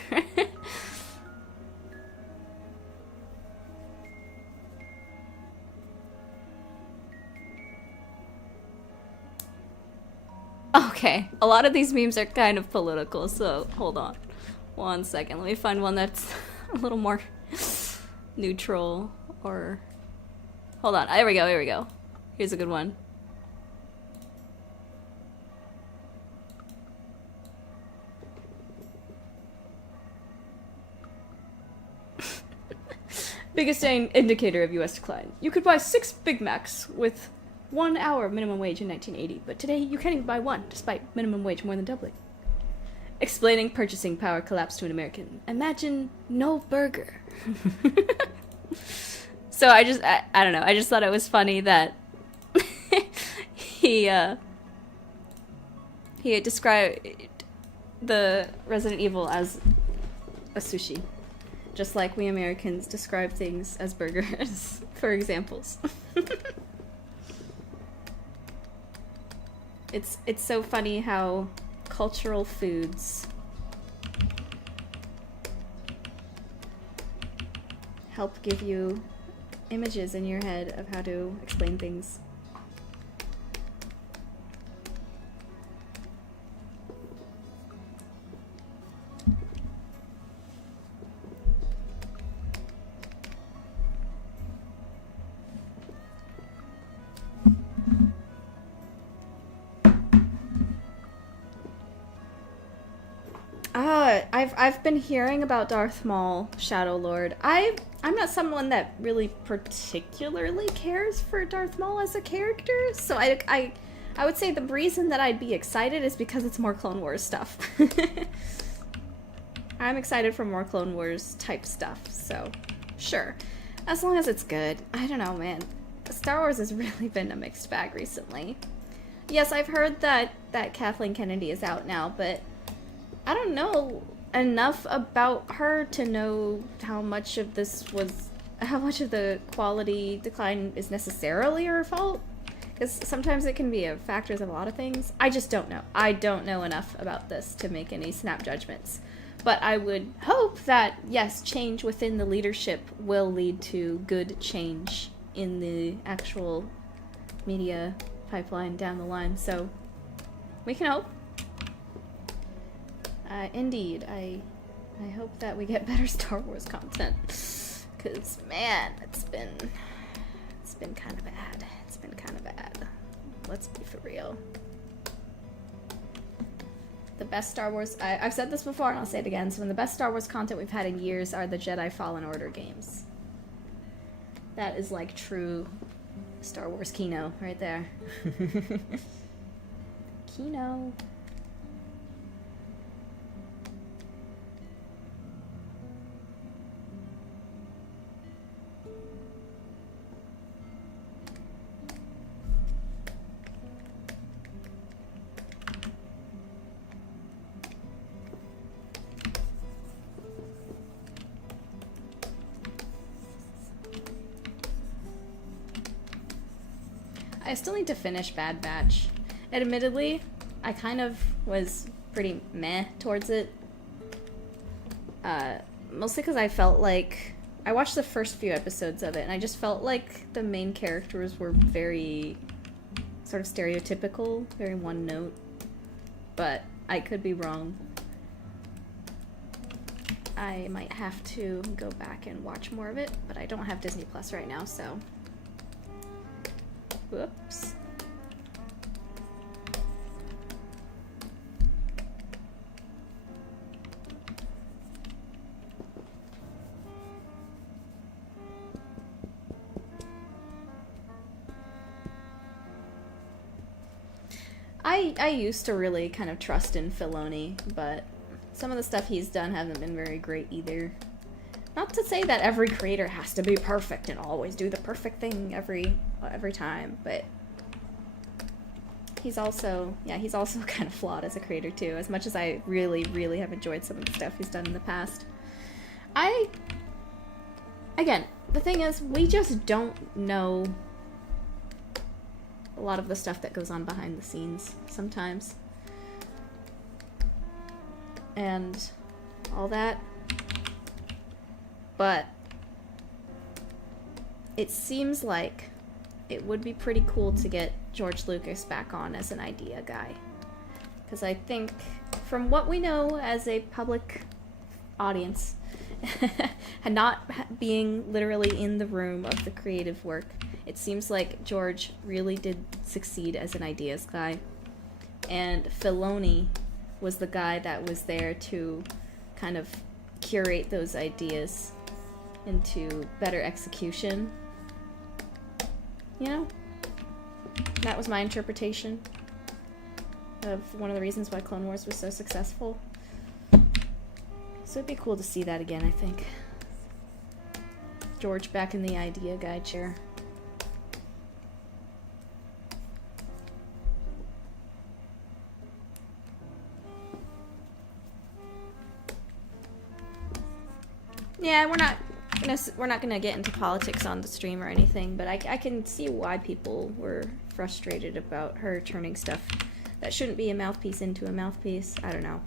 Okay, a lot of these memes are kind of political, so hold on. 1 second, let me find one that's a little more neutral, or... Hold on, here we go, here we go. Here's a good one. Biggest indicator of US decline. You could buy 6 Big Macs with 1 hour minimum wage in 1980, but today you can't even buy one, despite minimum wage more than doubling. Explaining purchasing power collapse to an American. Imagine no burger. So I don't know, I just thought it was funny that he had described the Resident Evil as a sushi. Just like we Americans describe things as burgers, for examples. It's so funny how cultural foods help give you images in your head of how to explain things. I've been hearing about Darth Maul, Shadow Lord. I'm not someone that really particularly cares for Darth Maul as a character, so I would say the reason that I'd be excited is because it's more Clone Wars stuff. I'm excited for more Clone Wars type stuff, so sure. As long as it's good. I don't know, man. Star Wars has really been a mixed bag recently. Yes, I've heard that Kathleen Kennedy is out now, but I don't know enough about her to know how much of the quality decline is necessarily her fault. Because sometimes it can be a factor of a lot of things. I just don't know. I don't know enough about this to make any snap judgments. But I would hope that, yes, change within the leadership will lead to good change in the actual media pipeline down the line. So we can hope. Indeed, I hope that we get better Star Wars content, cause man, it's been kind of bad. It's been kind of bad. Let's be for real. The best Star Wars, I've said this before and I'll say it again. Some of the best Star Wars content we've had in years are the Jedi Fallen Order games. That is like true Star Wars Kino right there. Kino. I still need to finish Bad Batch. Admittedly, I kind of was pretty meh towards it. Mostly because I felt like... I watched the first few episodes of it, and I just felt like the main characters were very sort of stereotypical, very one note. But I could be wrong. I might have to go back and watch more of it, but I don't have Disney Plus right now, so... Whoops. I used to really kind of trust in Filoni, but some of the stuff he's done hasn't been very great either. Not to say that every creator has to be perfect and always do the perfect thing every time, but he's also kind of flawed as a creator too, as much as I really, really have enjoyed some of the stuff he's done in the past. Again, the thing is, we just don't know a lot of the stuff that goes on behind the scenes sometimes. And all that. But it seems like it would be pretty cool to get George Lucas back on as an idea guy. Because I think, from what we know as a public audience, and not being literally in the room of the creative work, it seems like George really did succeed as an ideas guy. And Filoni was the guy that was there to kind of curate those ideas into better execution. You know? That was my interpretation of one of the reasons why Clone Wars was so successful. So it'd be cool to see that again, I think. George back in the idea guy chair. Yeah, we're not gonna get into politics on the stream or anything, but I can see why people were frustrated about her turning stuff that shouldn't be a mouthpiece into a mouthpiece. I don't know.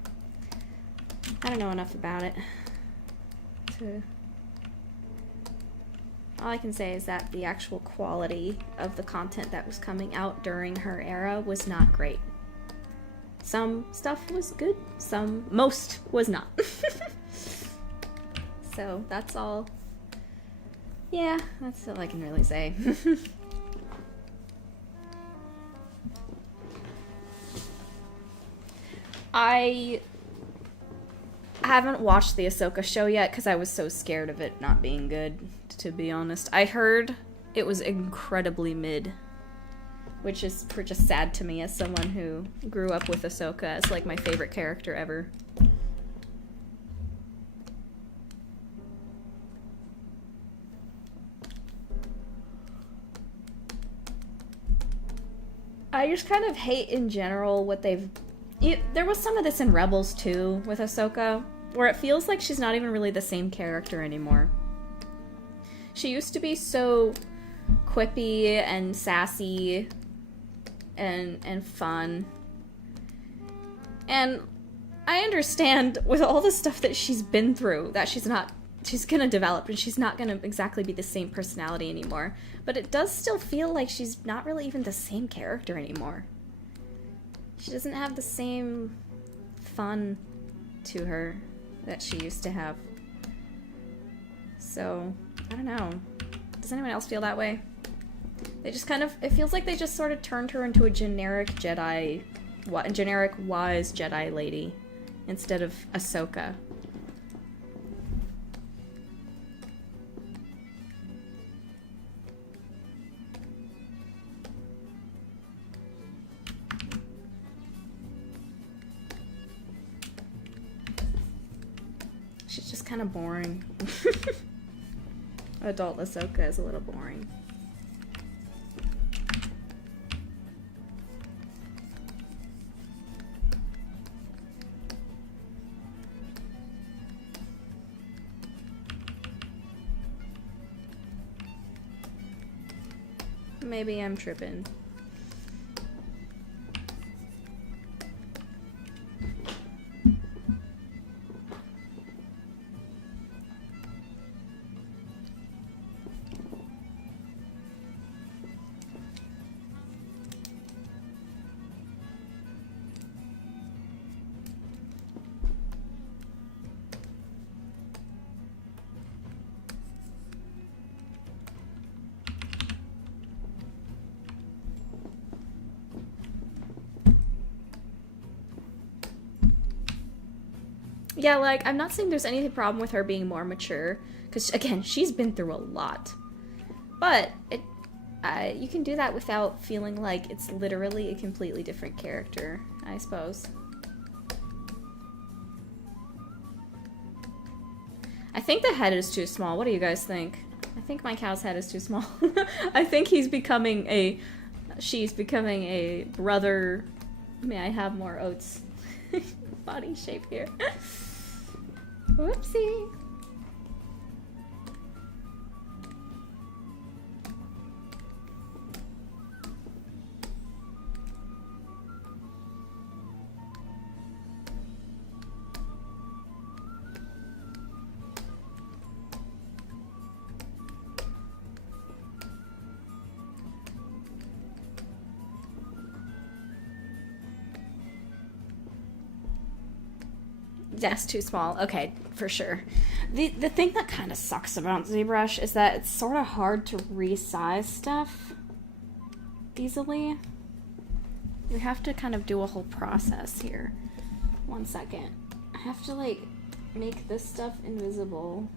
I don't know enough about it. All I can say is that the actual quality of the content that was coming out during her era was not great. Some stuff was good, most was not. So that's all. Yeah, that's all I can really say. I haven't watched the Ahsoka show yet because I was so scared of it not being good, to be honest. I heard it was incredibly mid, which is just sad to me as someone who grew up with Ahsoka as like my favorite character ever. I just kind of hate in general what they've... There was some of this in Rebels too with Ahsoka, where it feels like she's not even really the same character anymore. She used to be so quippy and sassy and fun. And I understand with all the stuff that she's been through that she's gonna develop and she's not gonna exactly be the same personality anymore. But it does still feel like she's not really even the same character anymore. She doesn't have the same fun to her that she used to have. So, I don't know. Does anyone else feel that way? They just kind of, it feels like they just sort of turned her into a generic Jedi, generic wise Jedi lady instead of Ahsoka. She's just kind of boring. Adult Ahsoka is a little boring. Maybe I'm tripping. Yeah, like, I'm not saying there's any problem with her being more mature, because, again, she's been through a lot. But, you can do that without feeling like it's literally a completely different character, I suppose. I think the head is too small. What do you guys think? I think my cow's head is too small. I think she's becoming a brother. May I have more oats? Body shape here. Whoopsie. Yes, too small. Okay, for sure. The thing that kind of sucks about Zbrush is that it's sort of hard to resize stuff easily. We have to kind of do a whole process here. 1 second. I have to, like, make this stuff invisible.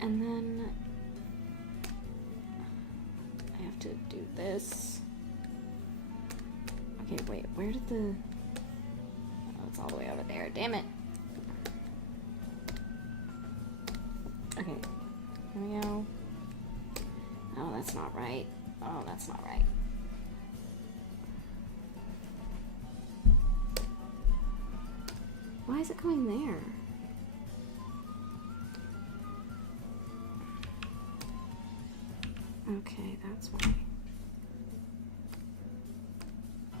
And then I have to do this. Okay, wait, where did the... It's all the way over there. Damn it. Okay. Here we go. Oh, that's not right. Oh, that's not right. Why is it going there? Okay, that's why.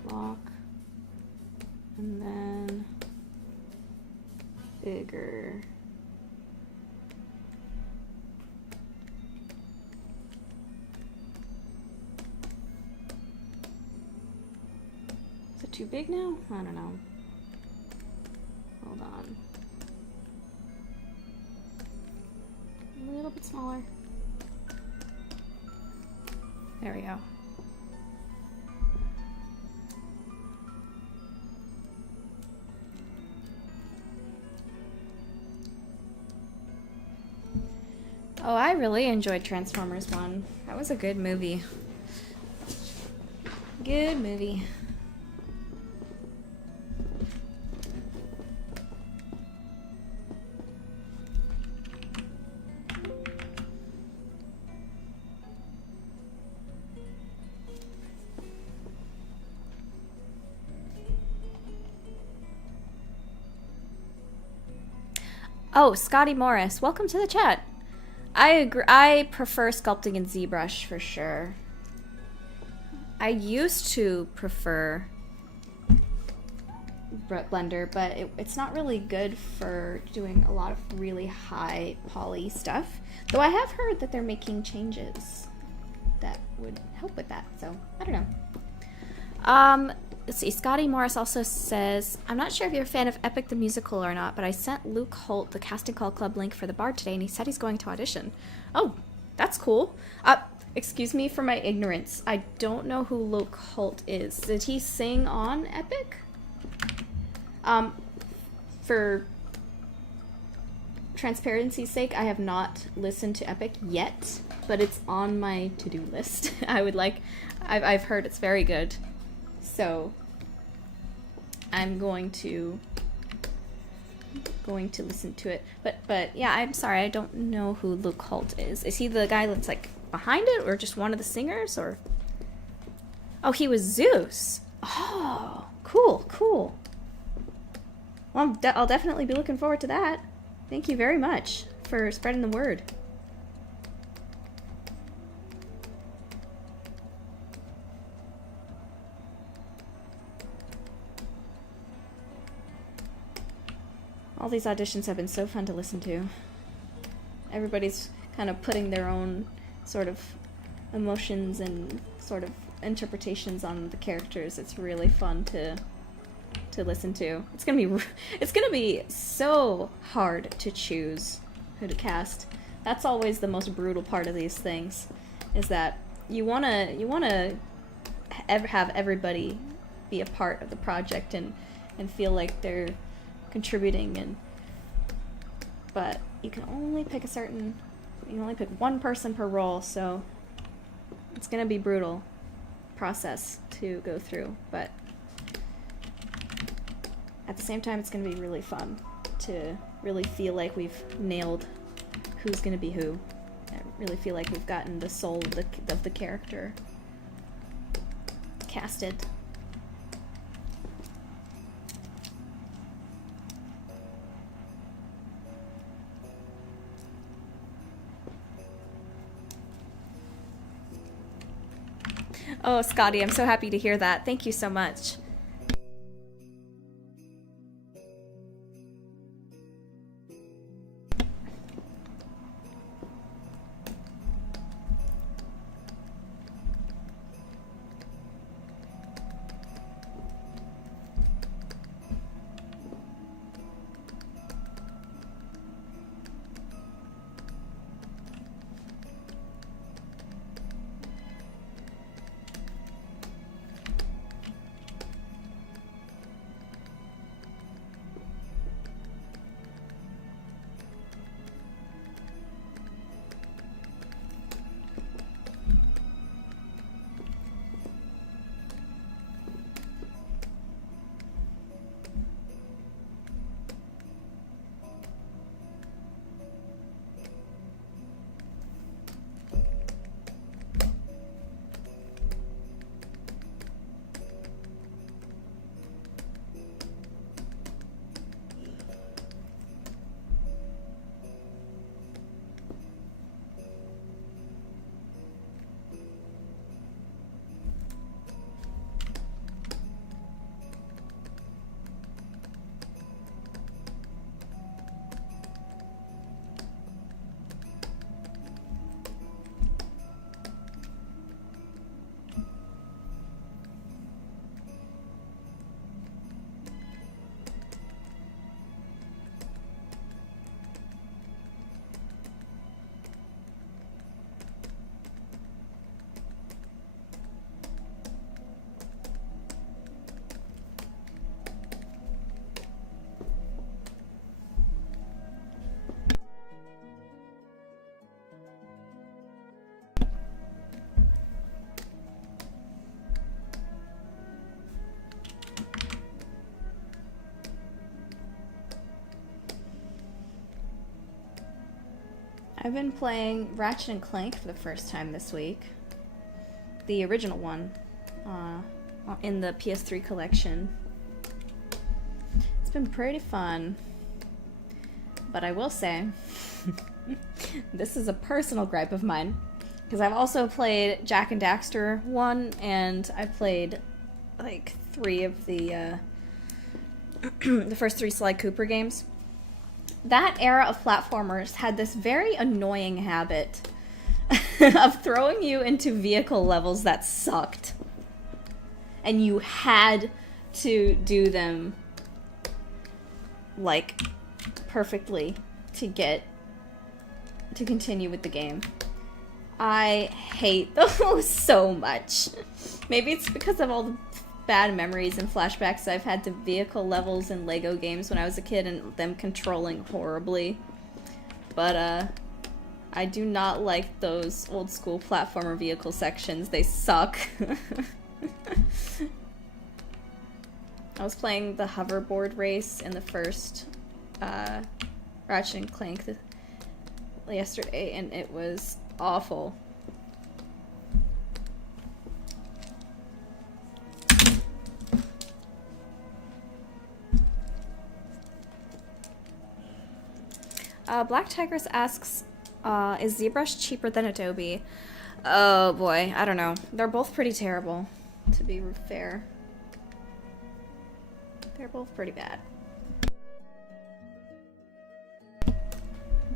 Block. And then bigger. Is it too big now? I don't know. Hold on. A little bit smaller. There we go. Oh, I really enjoyed Transformers 1. That was a good movie. Good movie. Oh, Scotty Morris, welcome to the chat. I agree. I prefer sculpting in Zbrush for sure. I used to prefer Blender, but it's not really good for doing a lot of really high poly stuff. Though I have heard that they're making changes that would help with that, so I don't know. Let's see, Scotty Morris also says, I'm not sure if you're a fan of Epic the Musical or not, but I sent Luke Holt the Casting Call Club link for the Bard today, and he said he's going to audition. Oh, that's cool. Excuse me for my ignorance. I don't know who Luke Holt is. Did he sing on Epic? For transparency's sake, I have not listened to Epic yet, but it's on my to-do list. I've heard it's very good. So I'm going to listen to it. But yeah, I'm sorry, I don't know who Luke Holt is. Is he the guy that's like behind it, or just one of the singers, or? Oh, he was Zeus. Oh, cool, cool. Well, I'll definitely be looking forward to that. Thank you very much for spreading the word. All these auditions have been so fun to listen to. Everybody's kind of putting their own sort of emotions and sort of interpretations on the characters. It's really fun to listen to. It's gonna be so hard to choose who to cast. That's always the most brutal part of these things, is that you wanna have everybody be a part of the project and feel like they're contributing, but you can only pick one person per role, so it's gonna be brutal process to go through, but at the same time it's gonna be really fun to really feel like we've nailed who's gonna be who. I really feel like we've gotten the soul of the character casted. Oh, Scotty, I'm so happy to hear that. Thank you so much. I've been playing Ratchet and Clank for the first time this week. The original one, in the PS3 collection. It's been pretty fun. But I will say, this is a personal gripe of mine. Because I've also played Jak and Daxter 1, and I played like 3 of the the first 3 Sly Cooper games. That era of platformers had this very annoying habit of throwing you into vehicle levels that sucked. And you had to do them, like, perfectly to continue with the game. I hate those so much. Maybe it's because of all the bad memories and flashbacks I've had to vehicle levels in Lego games when I was a kid and them controlling horribly. But, I do not like those old school platformer vehicle sections. They suck. I was playing the hoverboard race in the first, Ratchet and Clank yesterday, and it was awful. Black Tigress asks, is ZBrush cheaper than Adobe? Oh boy, I don't know. They're both pretty terrible, to be fair. They're both pretty bad.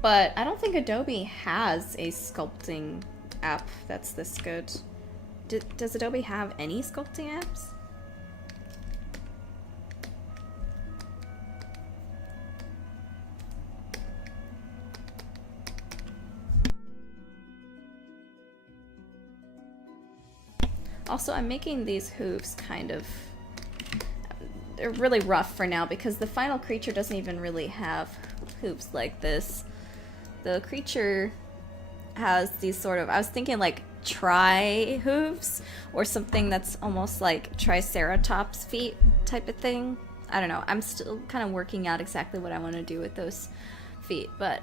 But I don't think Adobe has a sculpting app that's this good. Does Adobe have any sculpting apps? Also, I'm making these hooves kind of... They're really rough for now because the final creature doesn't even really have hooves like this. The creature has these sort of... I was thinking like tri-hooves or something that's almost like triceratops feet type of thing. I don't know. I'm still kind of working out exactly what I want to do with those feet, but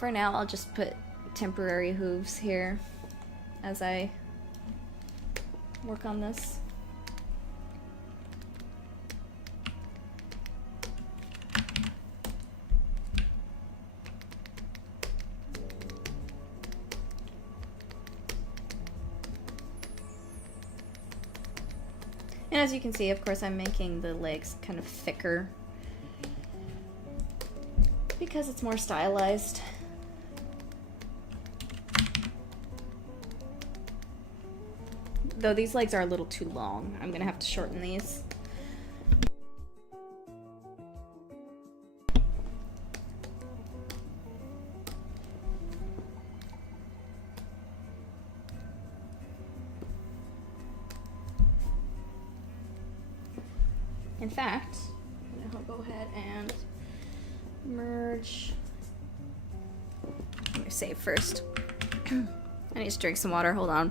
for now I'll just put temporary hooves here as I work on this. And as you can see, of course, I'm making the legs kind of thicker because it's more stylized. Though these legs are a little too long. I'm gonna have to shorten these. In fact, I'll go ahead and merge. Let me save first. I need to drink some water, hold on.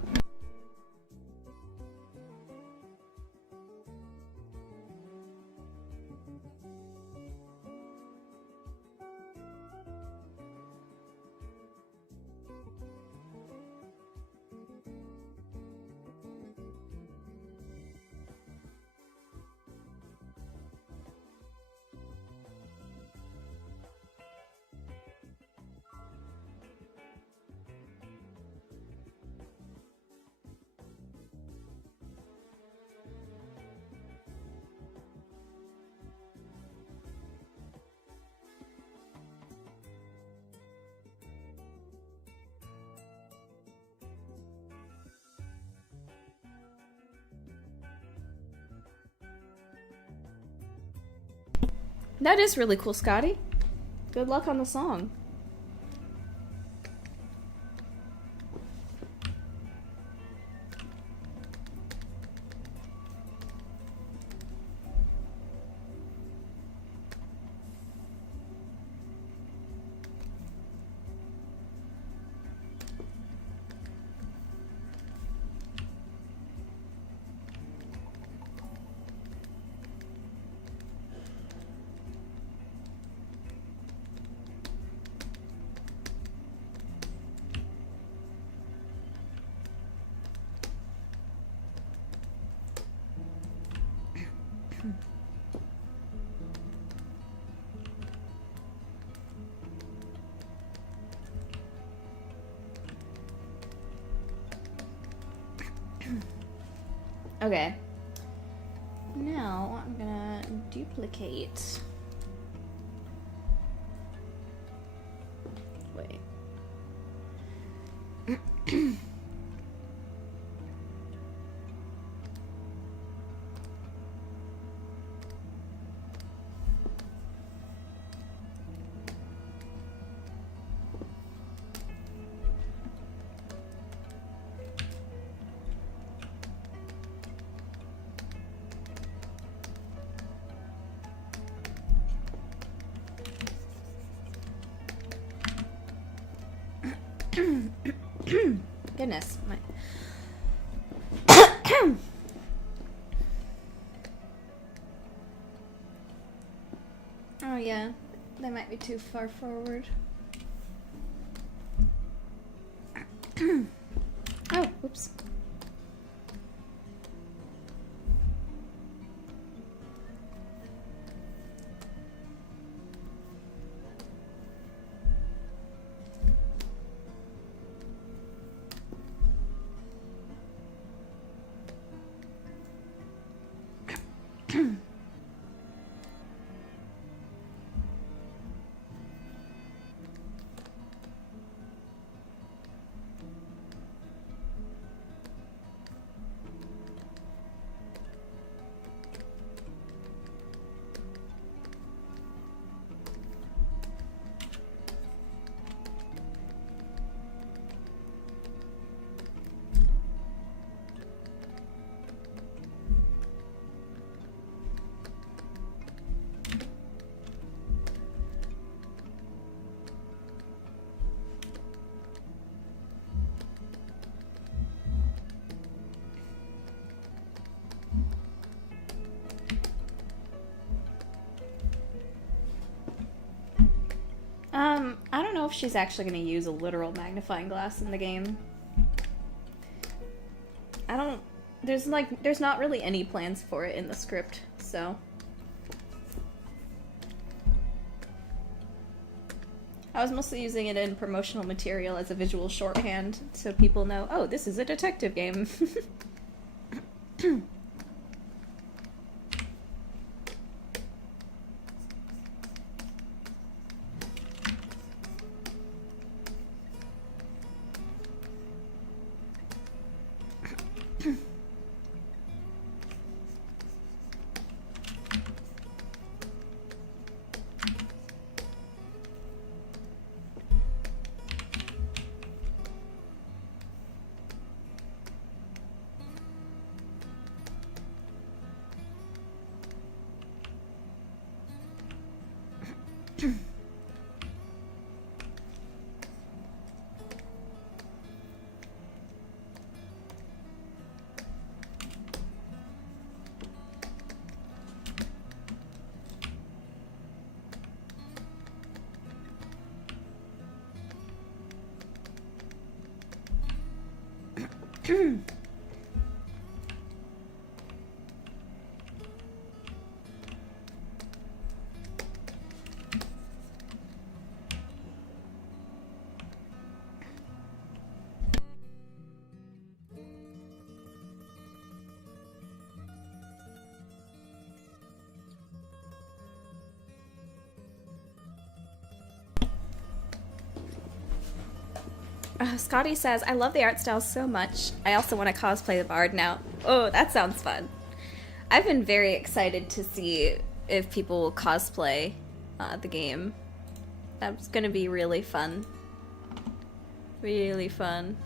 That is really cool, Scotty. Good luck on the song. Okay. Now I'm gonna duplicate. Wait. Goodness, my oh yeah, that might be too far forward. Oh, whoops. I don't know if she's actually going to use a literal magnifying glass in the game. There's not really any plans for it in the script, so. I was mostly using it in promotional material as a visual shorthand, so people know, oh, this is a detective game. Scotty says, I love the art style so much. I also want to cosplay the Bard now. Oh, that sounds fun. I've been very excited to see if people will cosplay the game. That's going to be really fun. Really fun.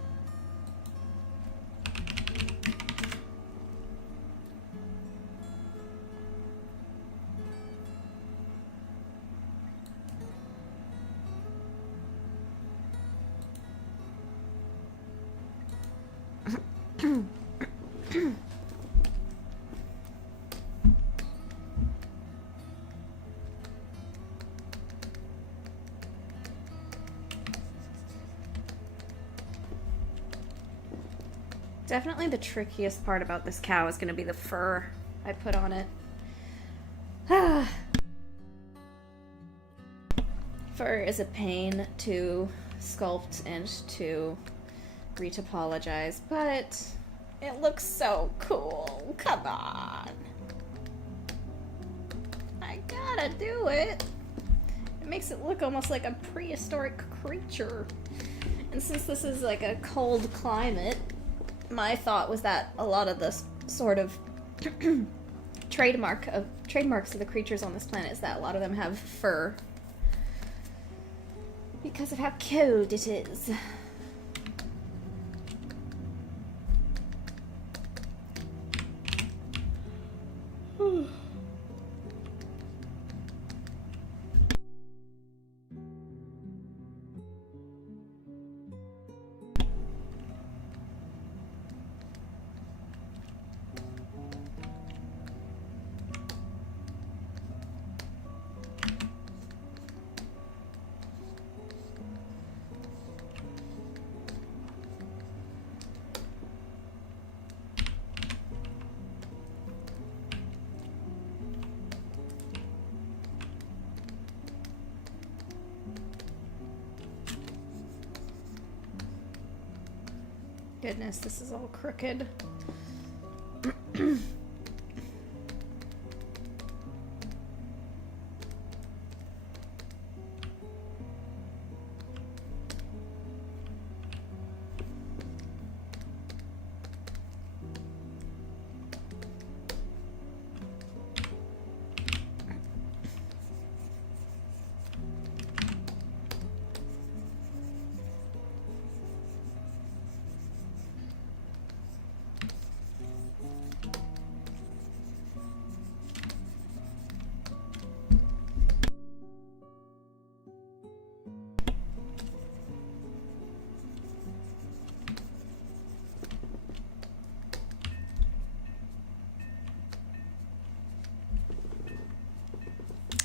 Definitely the trickiest part about this cow is going to be the fur I put on it. Fur is a pain to sculpt and to retopologize, but It looks so cool. Come on. I gotta do it. It makes it look almost like a prehistoric creature. And since this is like a cold climate, my thought was that a lot of the sort of trademarks of the creatures on this planet is that a lot of them have fur. Because of how cold it is. Goodness, this is all crooked.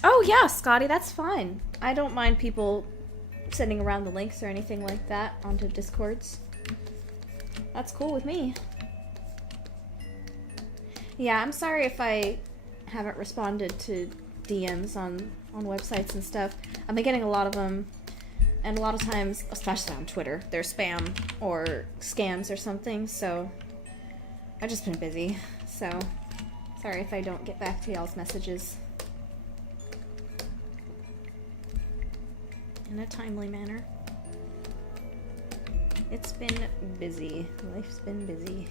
Oh yeah, Scotty, that's fine. I don't mind people sending around the links or anything like that onto Discords. That's cool with me. Yeah, I'm sorry if I haven't responded to DMs on websites and stuff. I've been getting a lot of them, and a lot of times, especially on Twitter, they're spam or scams or something, so I've just been busy. So, sorry if I don't get back to y'all's messages in a timely manner. It's been busy. Life's been busy.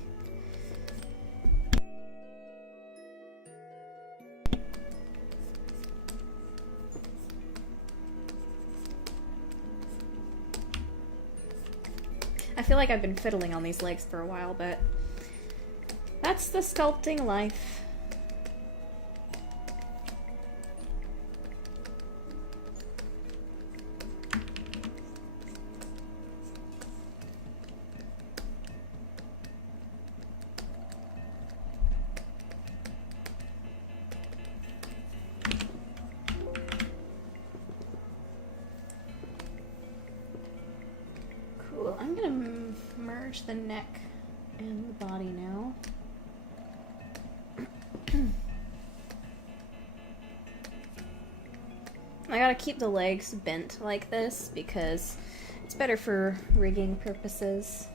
I feel like I've been fiddling on these legs for a while, but that's the sculpting life. I'm gonna merge the neck and the body now. I gotta keep the legs bent like this because it's better for rigging purposes.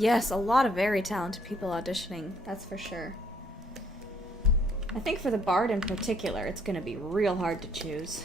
Yes, a lot of very talented people auditioning, that's for sure. I think for the Bard in particular, it's gonna be real hard to choose.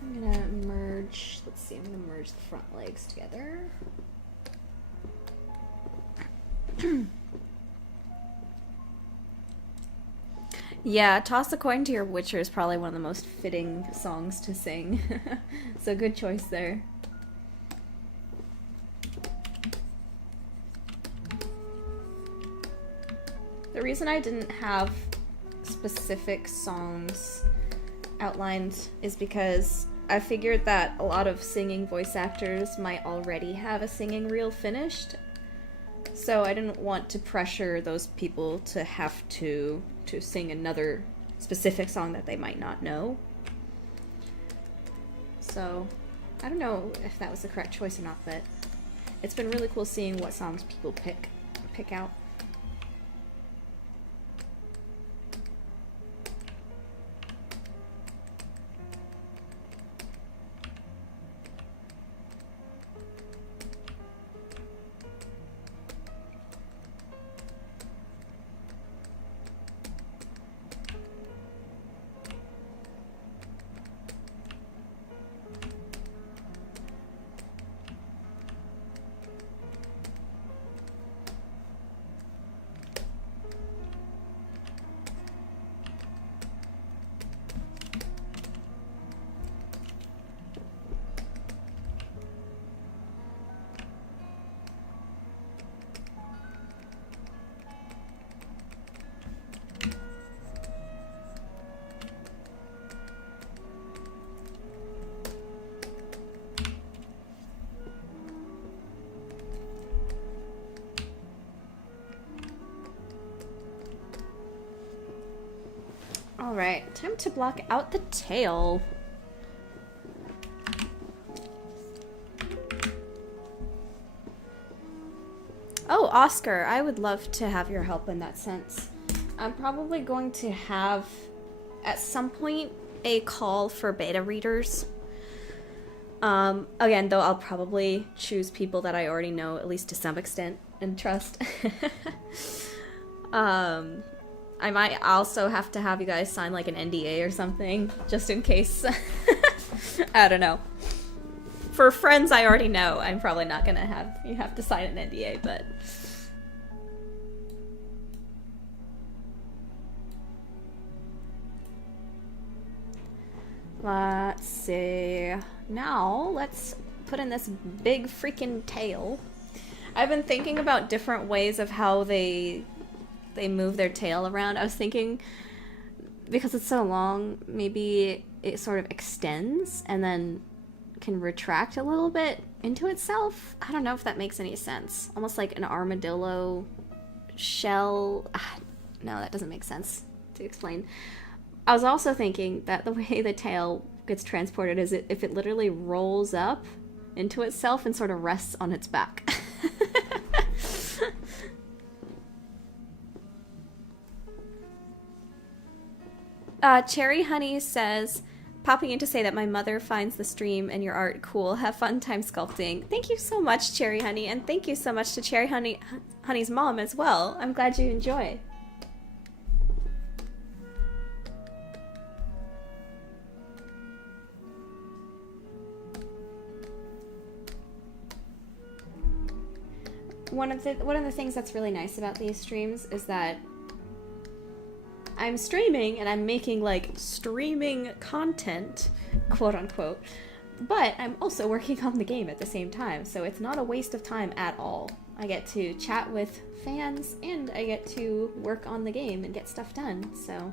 I'm gonna merge, let's see, I'm gonna merge the front legs together. Yeah, Toss a Coin to Your Witcher is probably one of the most fitting songs to sing. So good choice there. The reason I didn't have specific songs outlined is because I figured that a lot of singing voice actors might already have a singing reel finished, so I didn't want to pressure those people to have to sing another specific song that they might not know. So I don't know if that was the correct choice or not, but it's been really cool seeing what songs people pick out. Alright, time to block out the tail. Oh, Oscar, I would love to have your help in that sense. I'm probably going to have, at some point, a call for beta readers. Again, though, I'll probably choose people that I already know, at least to some extent, and trust. I might also have to have you guys sign like an NDA or something, just in case. I don't know. For friends I already know, I'm probably not gonna have you have to sign an NDA, but... Let's see. Now, let's put in this big freaking tail. I've been thinking about different ways of how they move their tail around. I was thinking, because it's so long, maybe it sort of extends and then can retract a little bit into itself. I don't know if that makes any sense. Almost like an armadillo shell. No, that doesn't make sense to explain. I was also thinking that the way the tail gets transported is if it literally rolls up into itself and sort of rests on its back. Cherry Honey says, popping in to say that my mother finds the stream and your art cool. Have fun time sculpting. Thank you so much, Cherry Honey, and thank you so much to Cherry Honey's mom as well. I'm glad you enjoy. One of the things that's really nice about these streams is that I'm streaming and I'm making like streaming content, quote unquote, But I'm also working on the game at the same time, so it's not a waste of time at all. I get to chat with fans, and I get to work on the game and get stuff done, so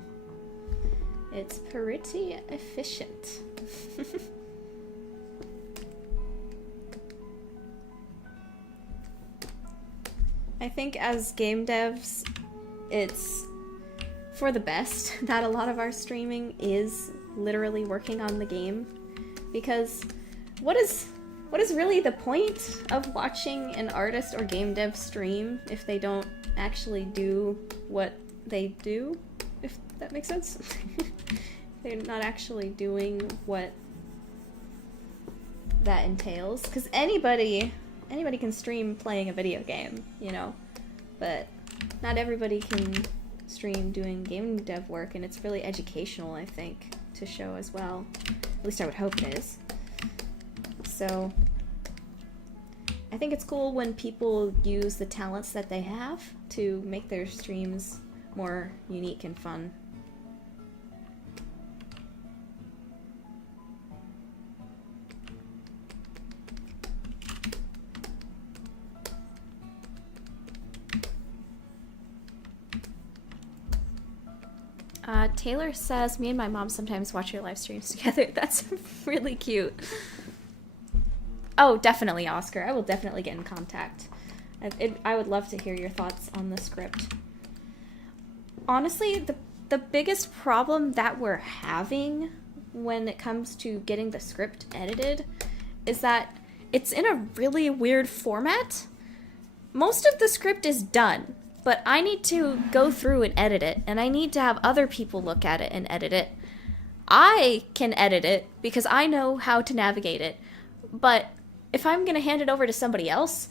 it's pretty efficient. I think as game devs, it's for the best that a lot of our streaming is literally working on the game, because what is really the point of watching an artist or game dev stream if they don't actually do what they do, if that makes sense? They're not actually doing what that entails, because anybody can stream playing a video game, you know, but not everybody can stream doing game dev work, and it's really educational, I think, to show as well. At least I would hope it is. So I think it's cool when people use the talents that they have to make their streams more unique and fun. Taylor says, me and my mom sometimes watch your live streams together. That's really cute. Oh, definitely, Oscar. I will definitely get in contact. I would love to hear your thoughts on the script. Honestly, the biggest problem that we're having when it comes to getting the script edited is that it's in a really weird format. Most of the script is done, but I need to go through and edit it, and I need to have other people look at it and edit it. I can edit it because I know how to navigate it, but if I'm gonna hand it over to somebody else,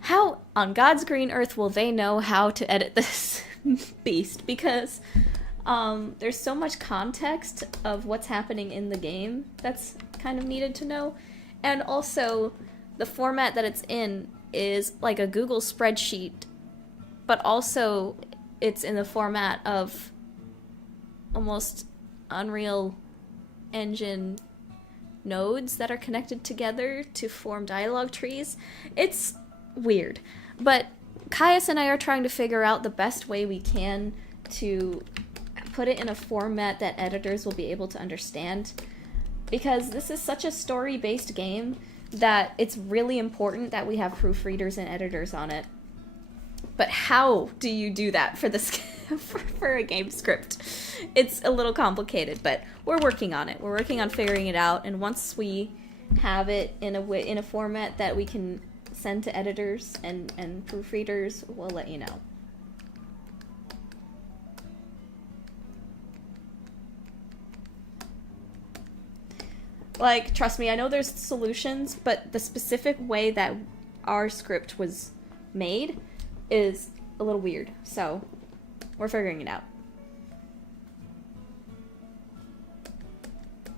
how on God's green earth will they know how to edit this beast? Because there's so much context of what's happening in the game that's kind of needed to know, and also the format that it's in is like a Google spreadsheet, but also it's in the format of almost Unreal Engine nodes that are connected together to form dialogue trees. It's weird. But Caius and I are trying to figure out the best way we can to put it in a format that editors will be able to understand. Because this is such a story-based game that it's really important that we have proofreaders and editors on it. But how do you do that for this for a game script? It's a little complicated, but we're working on it. We're working on figuring it out, and once we have it in a format that we can send to editors and proofreaders, we'll let you know. Like, trust me, I know there's solutions, but the specific way that our script was made is a little weird, so we're figuring it out.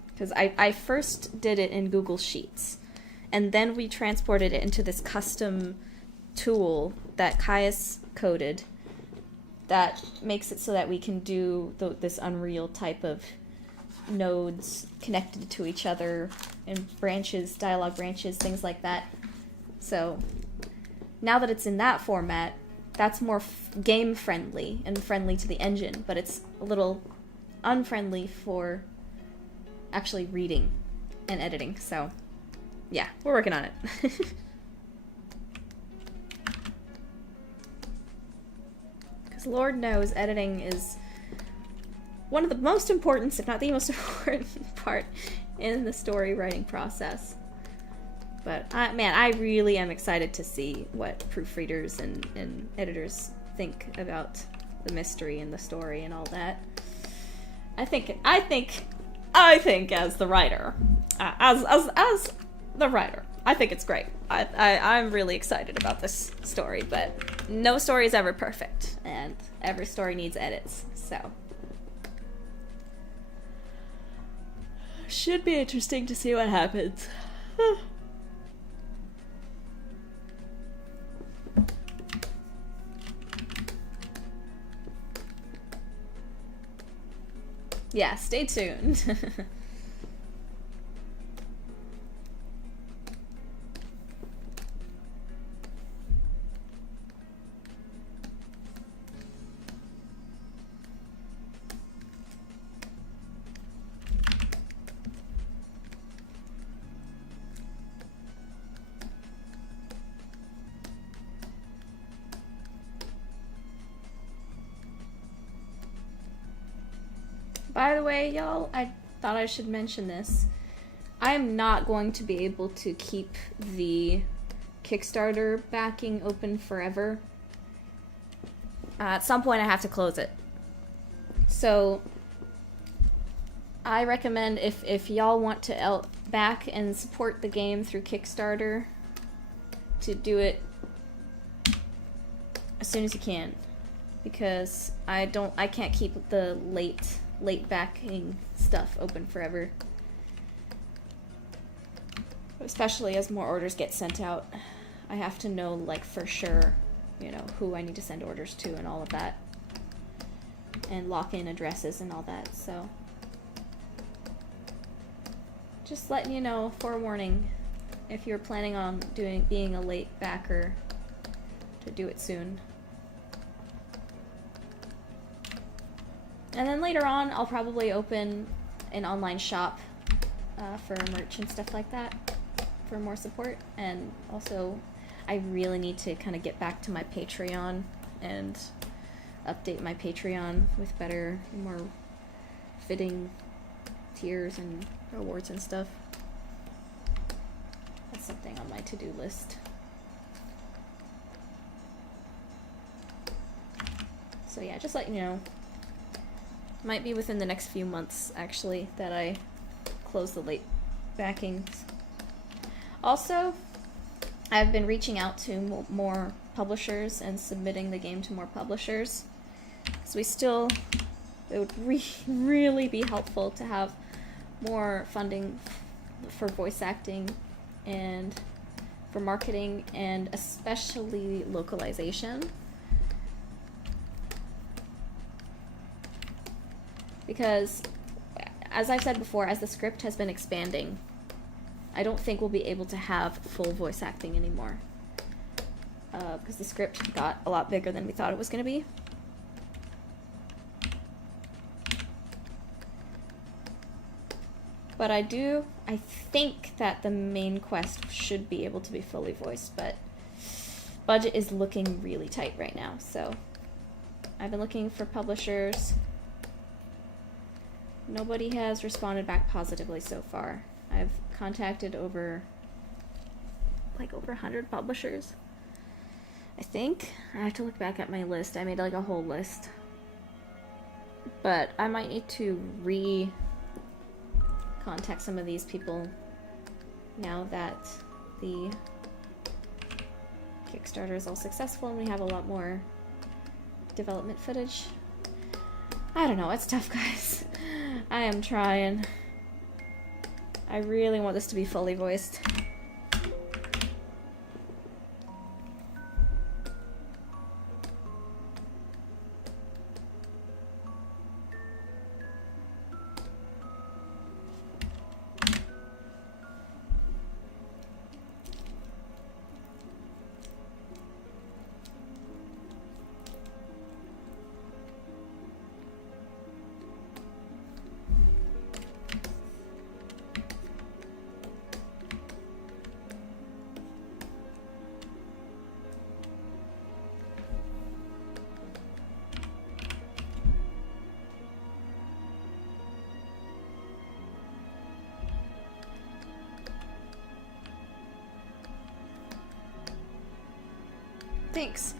Because I first did it in Google Sheets, and then we transported it into this custom tool that Caius coded that makes it so that we can do this Unreal type of nodes connected to each other and branches, dialogue branches, things like that. So now that it's in that format, that's more game friendly and friendly to the engine, but it's a little unfriendly for actually reading and editing. So yeah, we're working on it. Because Lord knows editing is one of the most important, if not the most important part in the story writing process. But man, I really am excited to see what proofreaders and editors think about the mystery and the story and all that. I think as the writer, as the writer, I think it's great. I'm really excited about this story, but no story is ever perfect, and every story needs edits, so. Should be interesting to see what happens. Yeah, stay tuned. By the way, y'all, I thought I should mention this. I am not going to be able to keep the Kickstarter backing open forever. At some point I have to close it. So I recommend if y'all want to back and support the game through Kickstarter, to do it as soon as you can, because I can't keep the late backing stuff open forever, especially as more orders get sent out. I have to know, like, for sure, you know, who I need to send orders to and all of that, and lock in addresses and all that. So just letting you know, forewarning, if you're planning on being a late backer, to do it soon. And then later on, I'll probably open an online shop for merch and stuff like that for more support. And also, I really need to kind of get back to my Patreon and update my Patreon with better, more fitting tiers and rewards and stuff. That's something on my to-do list. So yeah, just letting you know. Might be within the next few months, actually, that I close the late backings. Also, I've been reaching out to more publishers and submitting the game to more publishers. So it would really be helpful to have more funding for voice acting and for marketing, and especially localization. Because, as I've said before, as the script has been expanding, I don't think we'll be able to have full voice acting anymore. Because the script got a lot bigger than we thought it was going to be. But I think that the main quest should be able to be fully voiced, but budget is looking really tight right now, so I've been looking for publishers. Nobody has responded back positively so far. I've contacted over 100 publishers, I think. I have to look back at my list. I made like a whole list. But I might need to contact some of these people now that the Kickstarter is all successful and we have a lot more development footage. I don't know, it's tough, guys. I am trying. I really want this to be fully voiced. Thanks.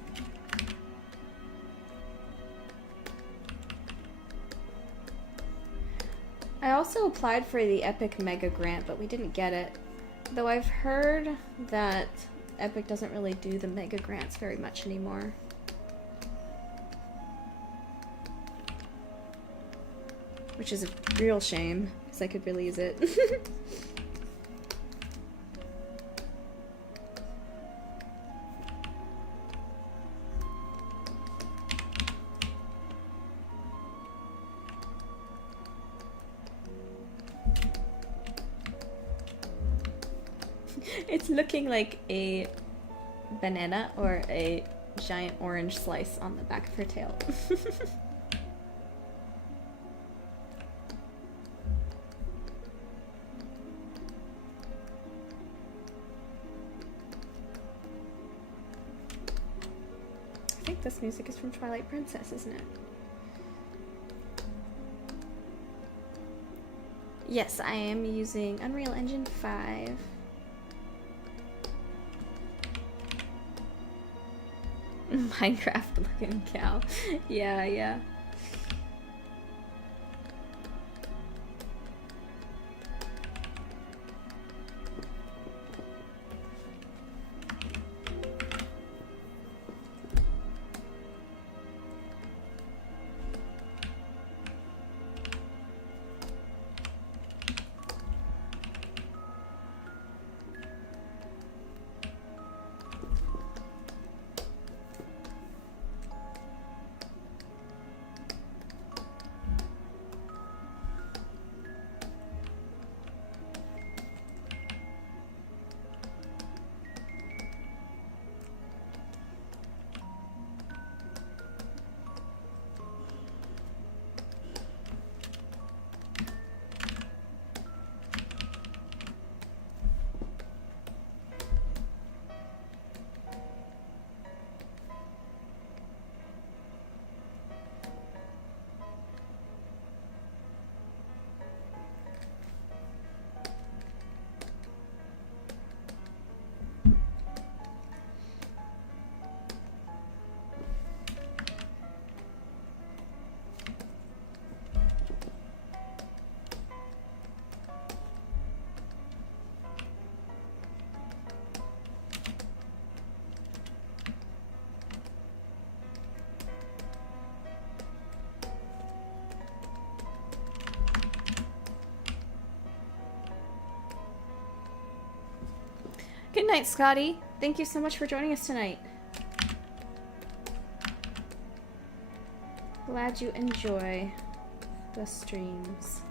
I also applied for the Epic Mega Grant, but we didn't get it. Though I've heard that Epic doesn't really do the Mega Grants very much anymore. Which is a real shame, because I could really use it. It's looking like a banana or a giant orange slice on the back of her tail. I think this music is from Twilight Princess, isn't it? Yes, I am using Unreal Engine 5. Minecraft looking cow. Yeah, yeah. Good night, Scotty. Thank you so much for joining us tonight. Glad you enjoy the streams.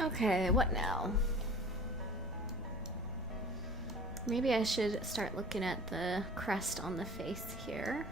Okay, what now? Maybe I should start looking at the crest on the face here.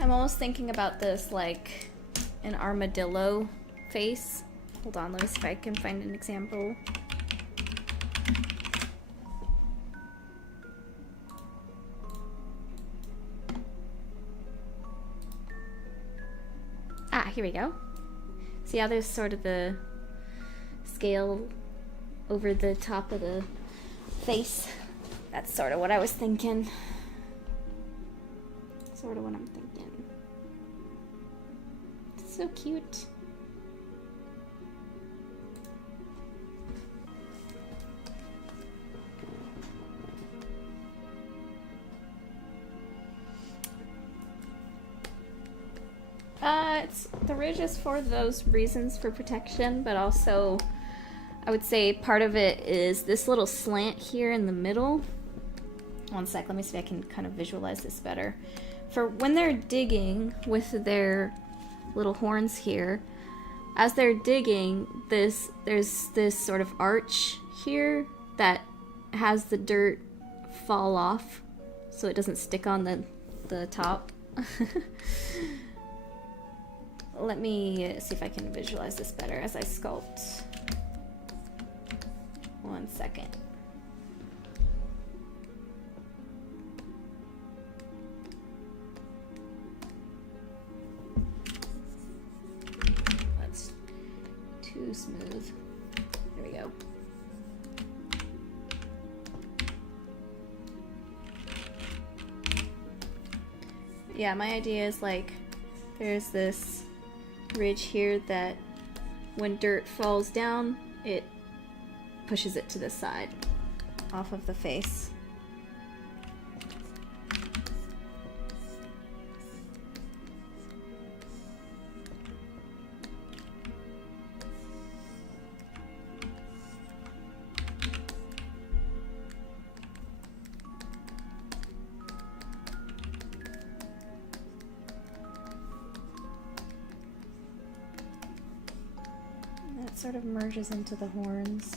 I'm almost thinking about this like an armadillo face. Hold on, let me see if I can find an example. Ah, here we go. See how there's sort of the scale over the top of the face? That's sort of what I was thinking. Sort of what I'm thinking. It's so cute. The ridge is for those reasons, for protection, but also I would say part of it is this little slant here in the middle. One sec, let me see if I can kind of visualize this better. For when they're digging with their little horns here, as they're digging, there's this sort of arch here that has the dirt fall off so it doesn't stick on the top. Let me see if I can visualize this better as I sculpt. One second. That's too smooth. There we go. Yeah, my idea is like there's this ridge here that when dirt falls down, it pushes it to the side off of the face. That sort of merges into the horns.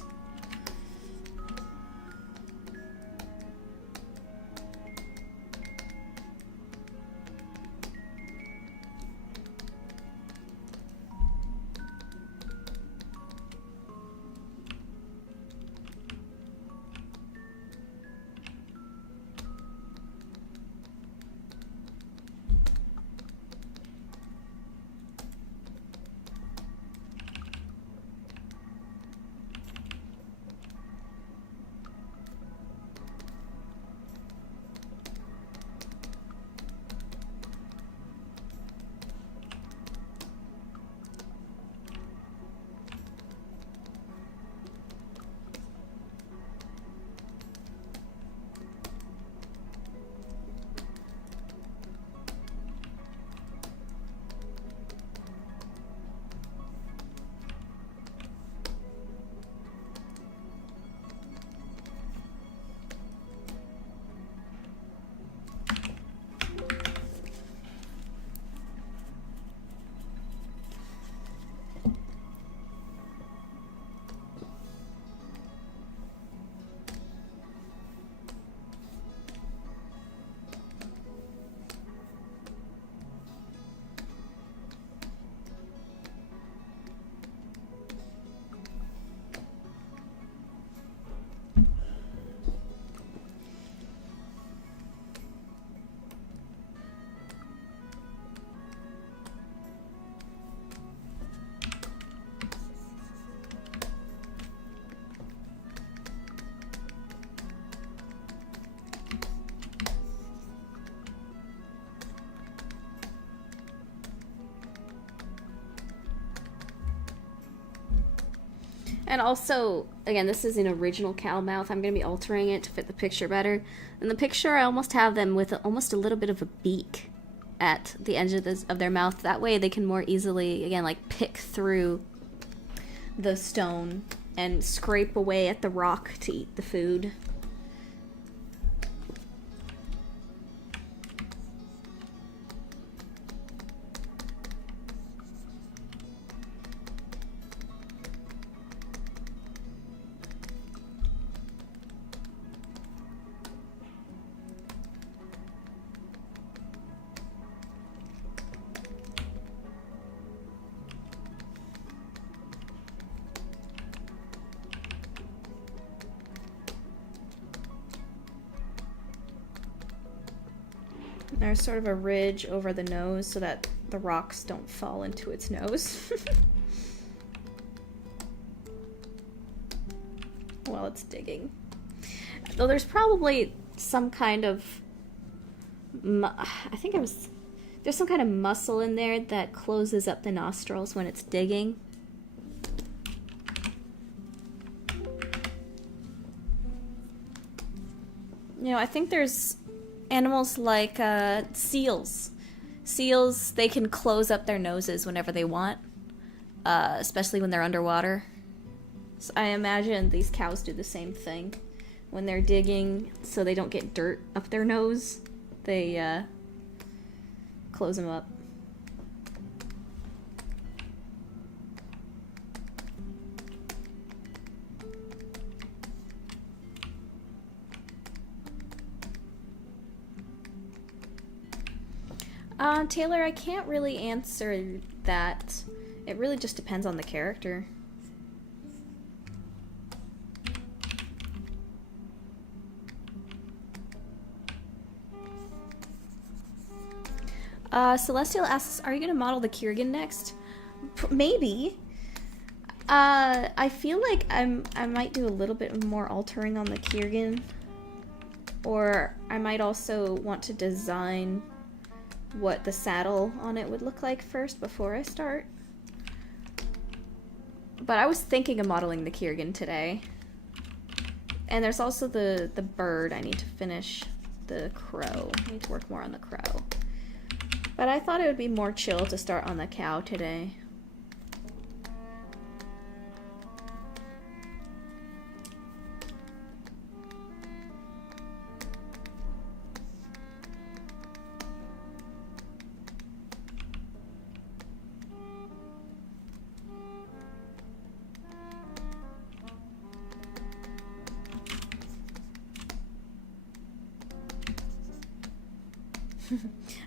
And also, again, this is an original cow mouth. I'm going to be altering it to fit the picture better. In the picture, I almost have them with almost a little bit of a beak at the edge of their mouth. That way they can more easily, again, like pick through the stone and scrape away at the rock to eat the food. There's sort of a ridge over the nose so that the rocks don't fall into its nose while it's digging. Though there's probably some kind of, there's some kind of muscle in there that closes up the nostrils when it's digging. You know, I think there's animals like seals. Seals, they can close up their noses whenever they want, especially when they're underwater. So I imagine these cows do the same thing. When they're digging, so they don't get dirt up their nose, they close them up. Taylor, I can't really answer that. It really just depends on the character. Celestial asks, are you going to model the Kiergan next? Maybe. I feel like I might do a little bit more altering on the Kiergan. Or I might also want to design what the saddle on it would look like first before I start. But I was thinking of modeling the Kiergan today. And there's also the bird. I need to finish the crow. I need to work more on the crow. But I thought it would be more chill to start on the cow today.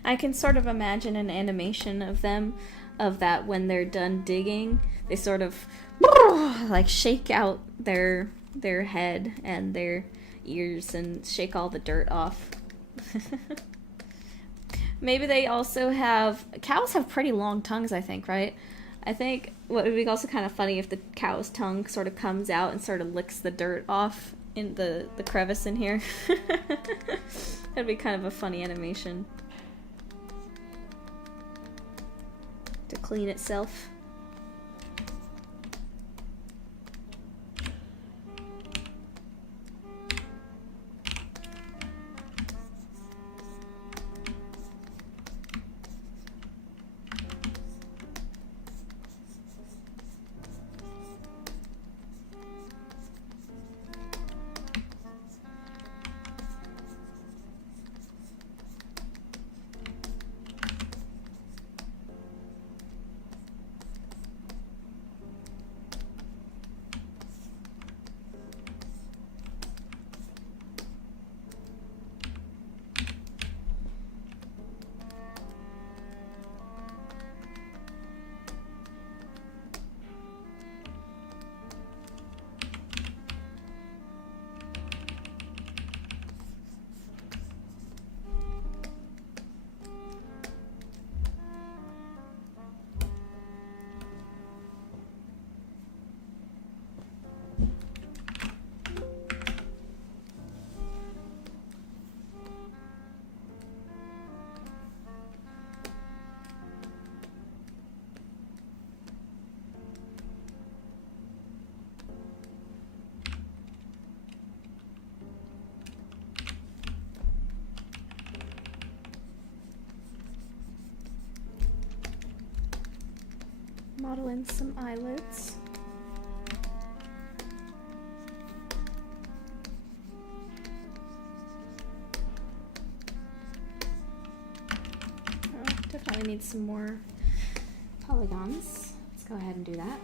I can sort of imagine an animation of them, of that when they're done digging, they sort of like shake out their head and their ears and shake all the dirt off. Maybe they also have, cows have pretty long tongues, I think, right? I think what would be also kind of funny if the cow's tongue sort of comes out and sort of licks the dirt off in the crevice in here. That'd be kind of a funny animation. To clean itself. Model in some eyelids. Oh, definitely need some more polygons. Let's go ahead and do that.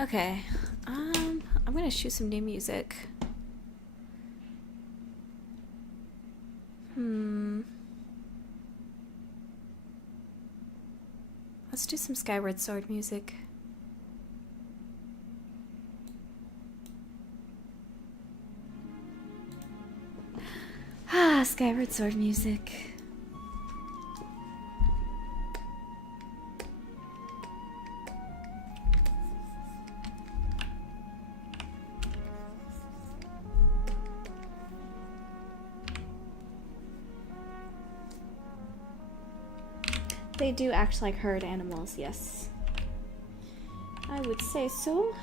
Okay. I'm gonna shoot some new music. Let's do some Skyward Sword music. Skyward Sword music. They do act like herd animals, yes. I would say so.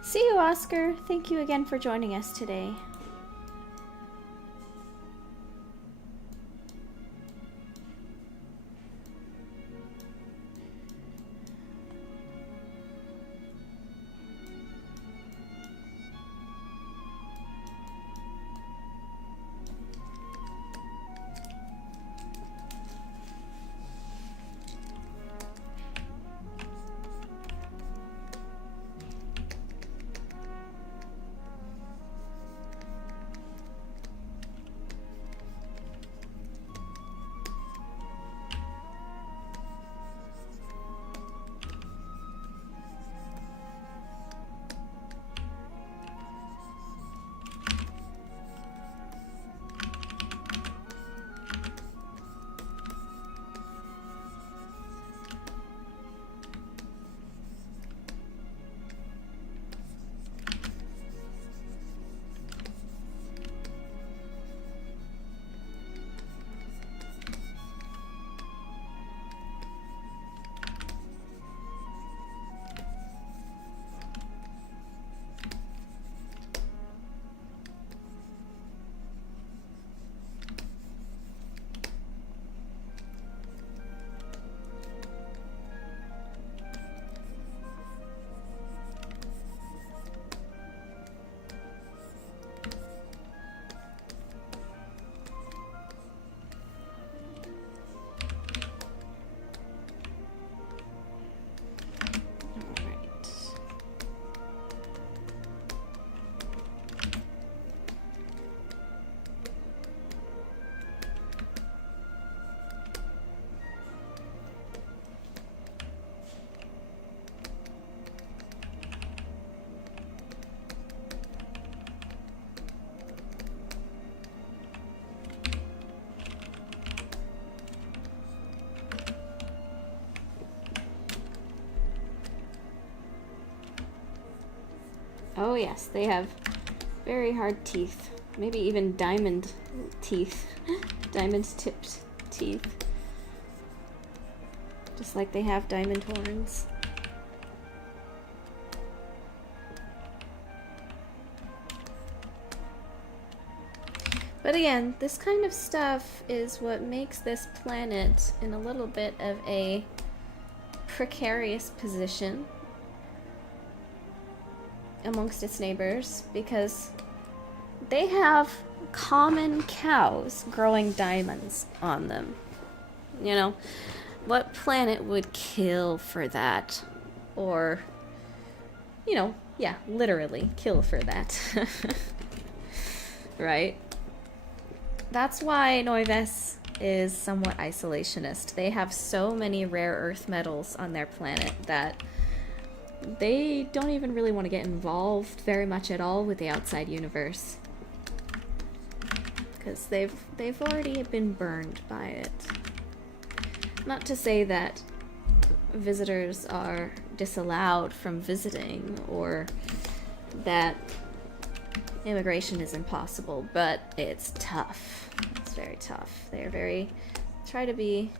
See you, Oscar. Thank you again for joining us today. Oh yes, they have very hard teeth. Maybe even diamond teeth. Diamond-tipped teeth. Just like they have diamond horns. But again, this kind of stuff is what makes this planet in a little bit of a precarious position amongst its neighbors, because they have common cows growing diamonds on them. You know, what planet would kill for that? Or, you know, yeah, literally kill for that. Right? That's why Noives is somewhat isolationist. They have so many rare earth metals on their planet that they don't even really want to get involved very much at all with the outside universe, because they've already been burned by it. Not to say that visitors are disallowed from visiting or that immigration is impossible, but it's tough. It's very tough. They try to be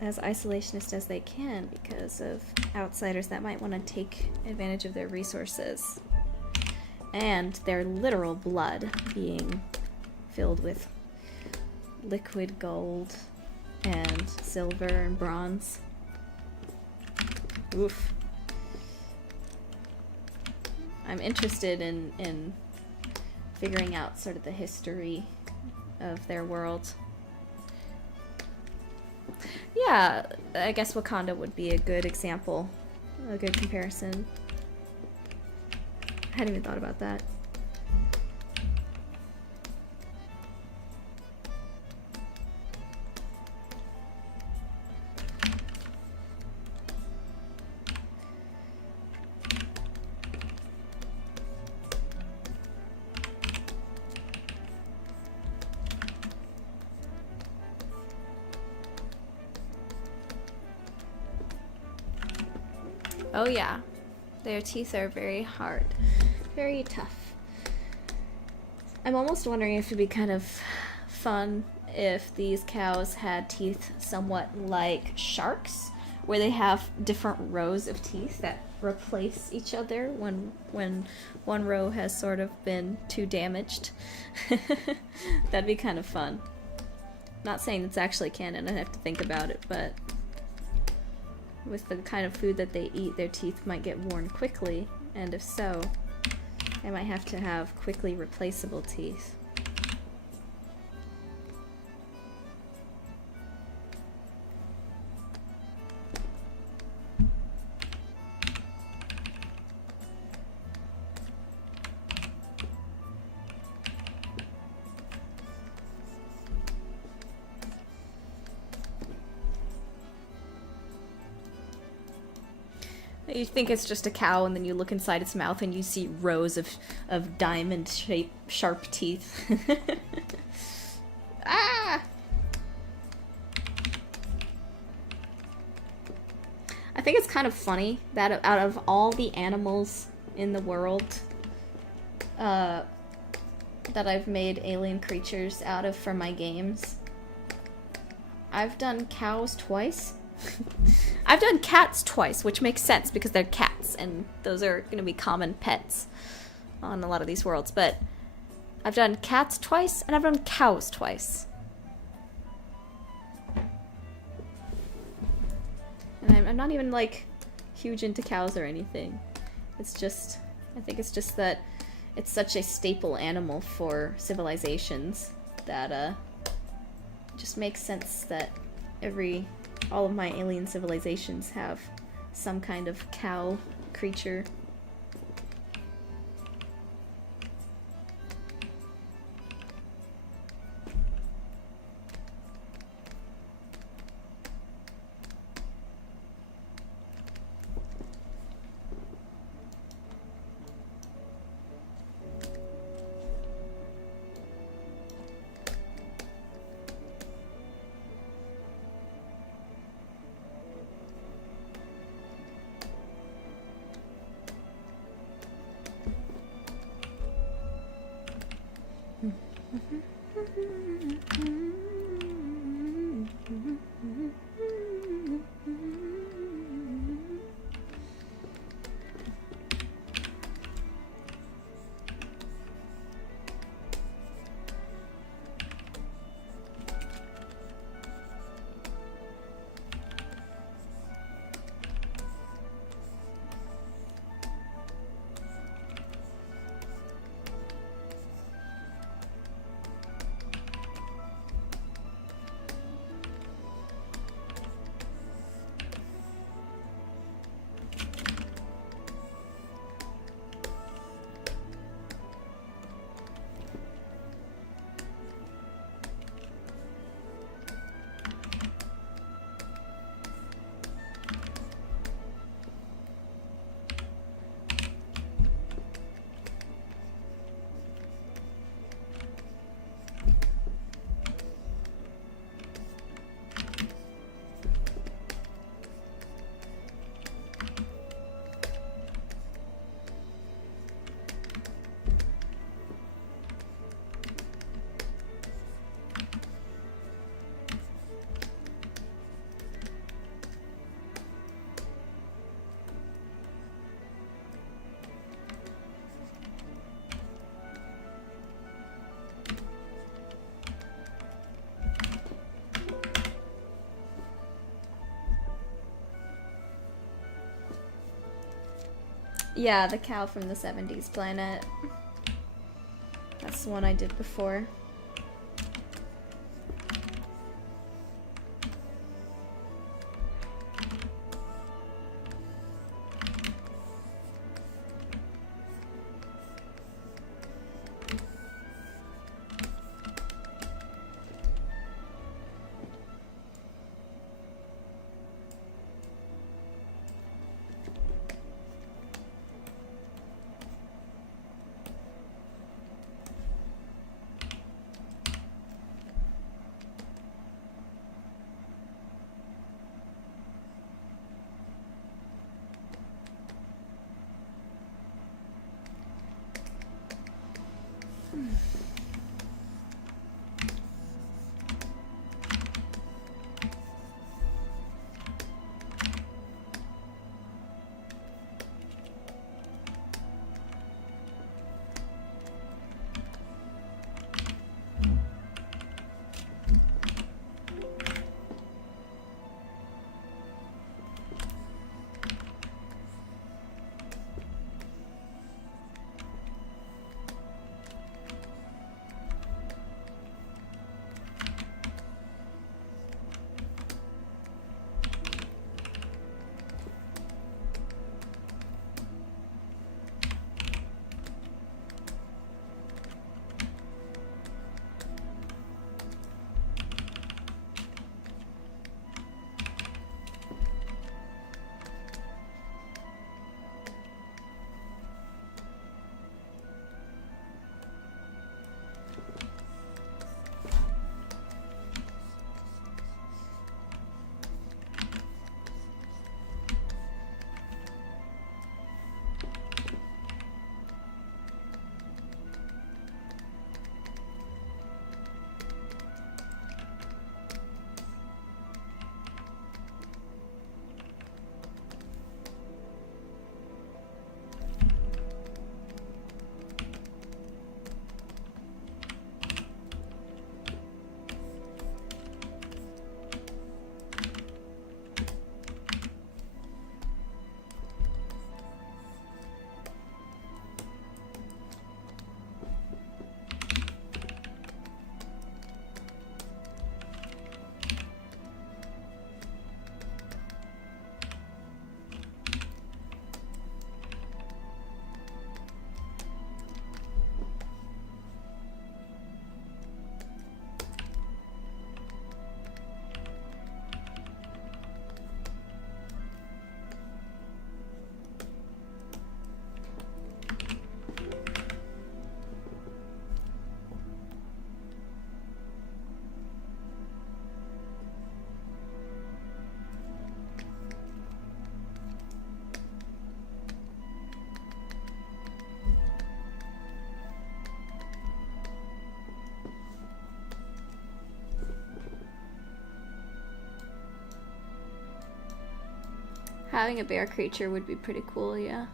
as isolationist as they can because of outsiders that might want to take advantage of their resources and their literal blood being filled with liquid gold and silver and bronze. Oof. I'm interested in figuring out sort of the history of their world. Yeah, I guess Wakanda would be a good example, a good comparison. I hadn't even thought about that. Oh yeah, their teeth are very hard, very tough. I'm almost wondering if it'd be kind of fun if these cows had teeth somewhat like sharks, where they have different rows of teeth that replace each other when one row has sort of been too damaged. That'd be kind of fun. Not saying it's actually canon, I'd have to think about it, but with the kind of food that they eat, their teeth might get worn quickly, and if so, they might have to have quickly replaceable teeth. You think it's just a cow, and then you look inside its mouth and you see rows of diamond-shaped sharp teeth. Ah! I think it's kind of funny that out of all the animals in the world that I've made alien creatures out of for my games, I've done cows twice. I've done cats twice, which makes sense because they're cats, and those are going to be common pets on a lot of these worlds. But I've done cats twice, and I've done cows twice. And I'm not even, like, huge into cows or anything. It's just, I think it's just that it's such a staple animal for civilizations that, it just makes sense that all of my alien civilizations have some kind of cow creature. Yeah, the cow from the 70s planet. That's the one I did before. Having a bear creature would be pretty cool, yeah.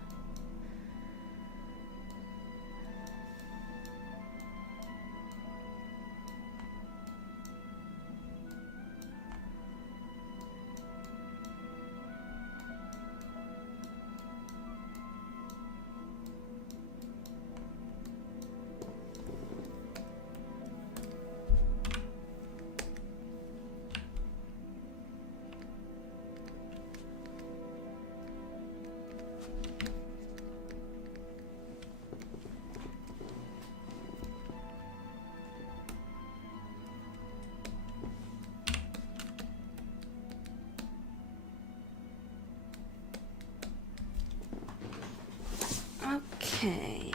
Okay.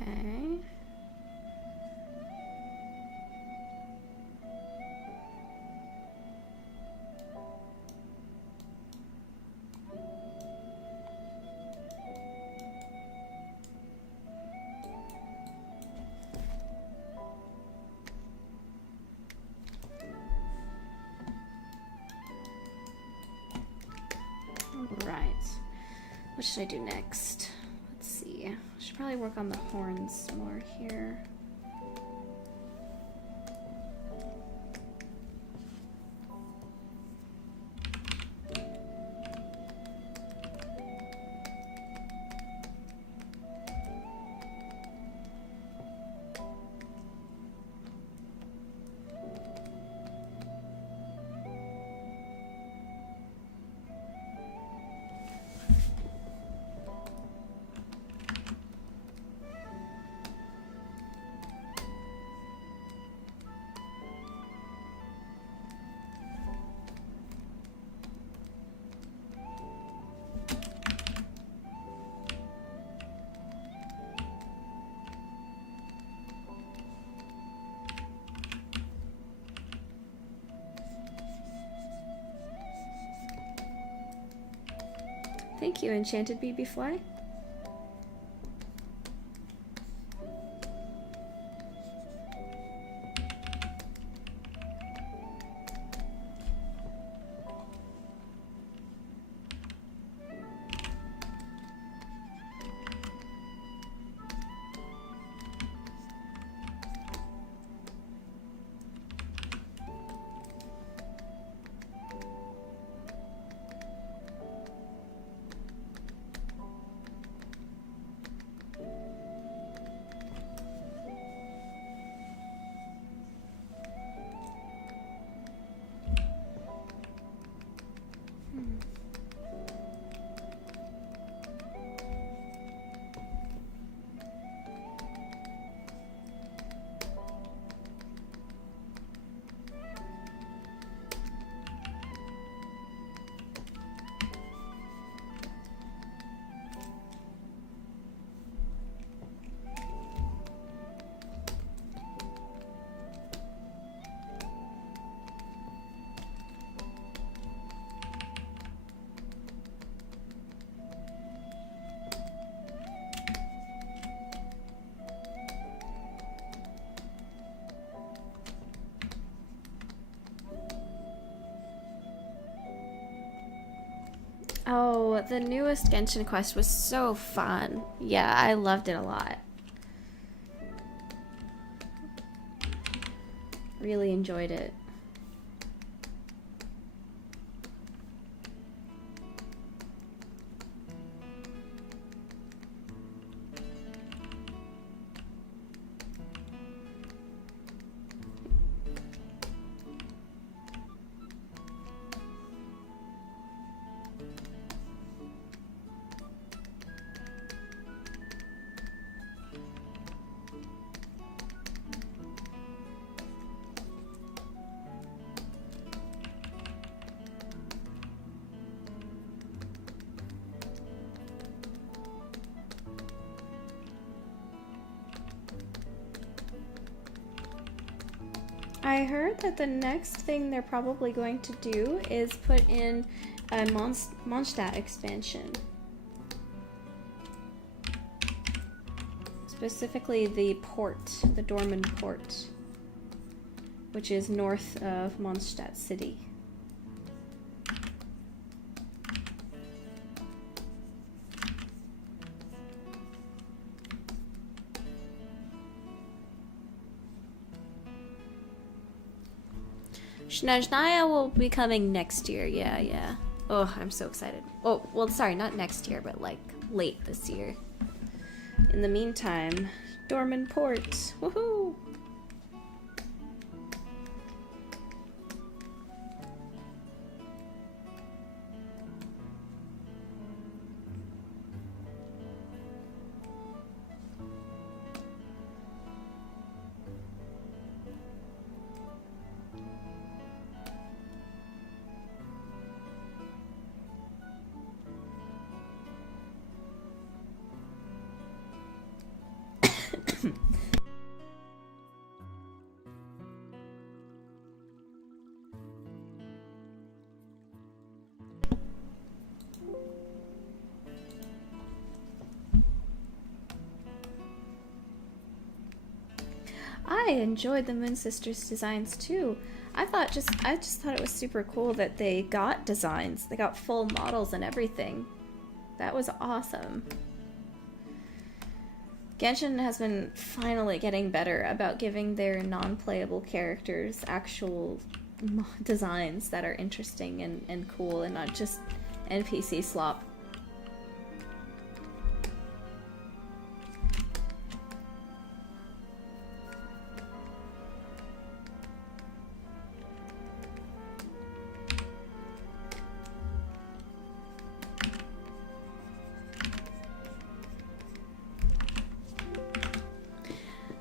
Okay. Right. What should I do next? Let's see. I should probably work on the horns more here. Thank you, Enchanted BB Fly. Oh, the newest Genshin quest was so fun. Yeah, I loved it a lot. Really enjoyed it. I heard that the next thing they're probably going to do is put in a Mondstadt expansion. Specifically the port, the Dorman port, which is north of Mondstadt City. Snezhnaya will be coming next year, yeah. Oh, I'm so excited. Oh, well, sorry, not next year, but like late this year. In the meantime, Dorman Port, woohoo! I enjoyed the Moon Sisters designs too. I just thought it was super cool that they got designs. They got full models and everything. That was awesome. Genshin has been finally getting better about giving their non-playable characters actual designs that are interesting and cool and not just NPC slop.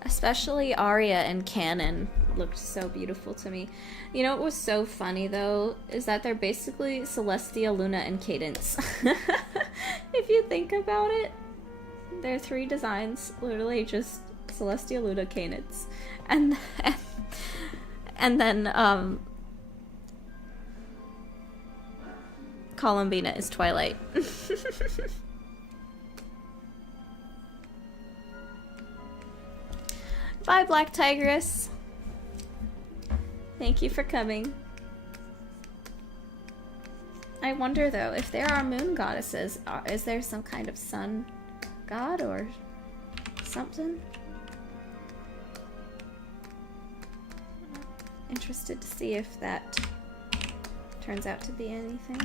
Especially Arya and Canon looked so beautiful to me. You know what was so funny though is that they're basically Celestia, Luna, and Cadence. If you think about it, their three designs literally just Celestia, Luna, Cadence, and then Columbina is Twilight. Bye, Black Tigress. Thank you for coming. I wonder though, if there are moon goddesses, is there some kind of sun god or something? Interested to see if that turns out to be anything.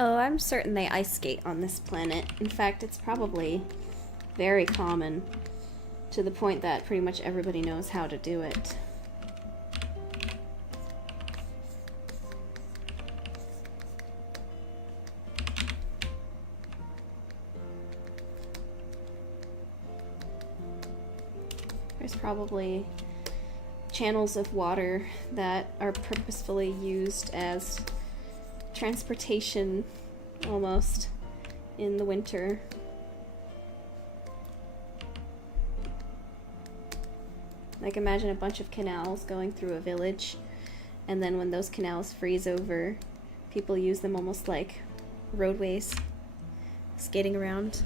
Oh, I'm certain they ice skate on this planet. In fact, it's probably very common, to the point that pretty much everybody knows how to do it. There's probably channels of water that are purposefully used as transportation, almost, in the winter. Like, imagine a bunch of canals going through a village, and then when those canals freeze over, people use them almost like roadways, skating around.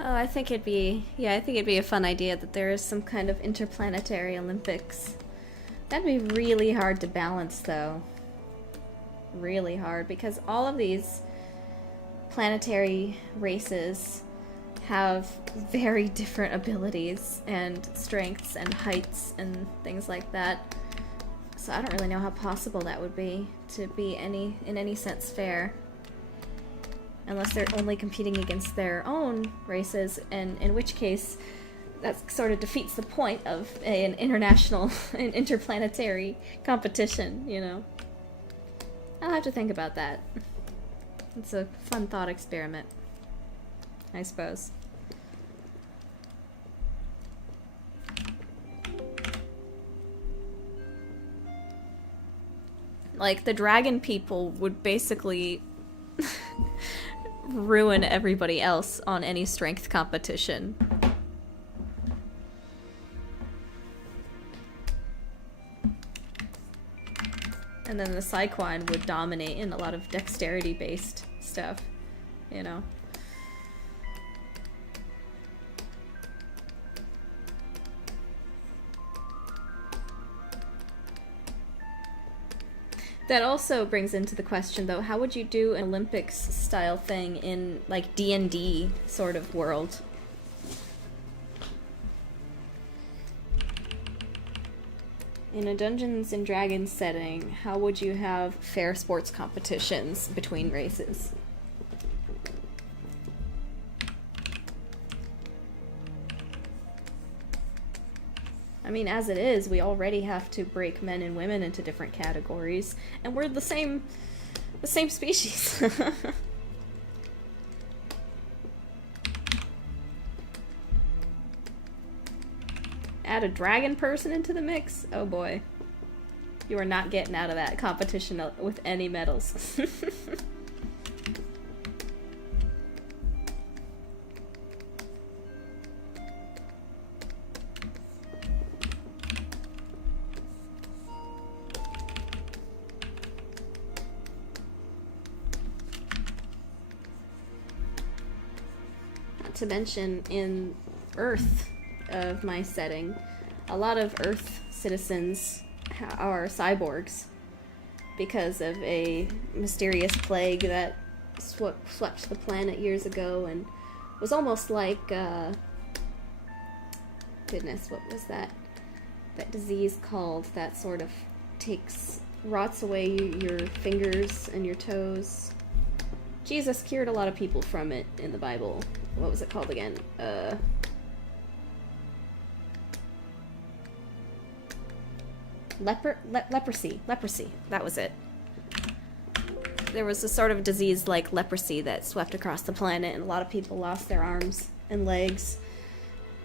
Oh, I think it'd be a fun idea that there is some kind of interplanetary Olympics. That'd be really hard to balance, though. Really hard, because all of these planetary races have very different abilities and strengths and heights and things like that. So I don't really know how possible that would be to be in any sense fair. Unless they're only competing against their own races, and in which case that sort of defeats the point of an international and interplanetary competition, you know. I'll have to think about that. It's a fun thought experiment, I suppose. Like, the dragon people would basically ruin everybody else on any strength competition. And then the Psyquine would dominate in a lot of dexterity-based stuff, you know. That also brings into the question, though, how would you do an Olympics-style thing in, like, D&D sort of world? In a Dungeons and Dragons setting, how would you have fair sports competitions between races? I mean, as it is, we already have to break men and women into different categories, and we're the same species. Add a dragon person into the mix? Oh boy. You are not getting out of that competition with any medals. To mention, in Earth of my setting, a lot of Earth citizens are cyborgs because of a mysterious plague that swept the planet years ago and was almost like, goodness, what was that disease called that sort of rots away your fingers and your toes? Jesus cured a lot of people from it in the Bible. What was it called again? Leprosy. Leprosy. That was it. There was a sort of disease like leprosy that swept across the planet, and a lot of people lost their arms and legs.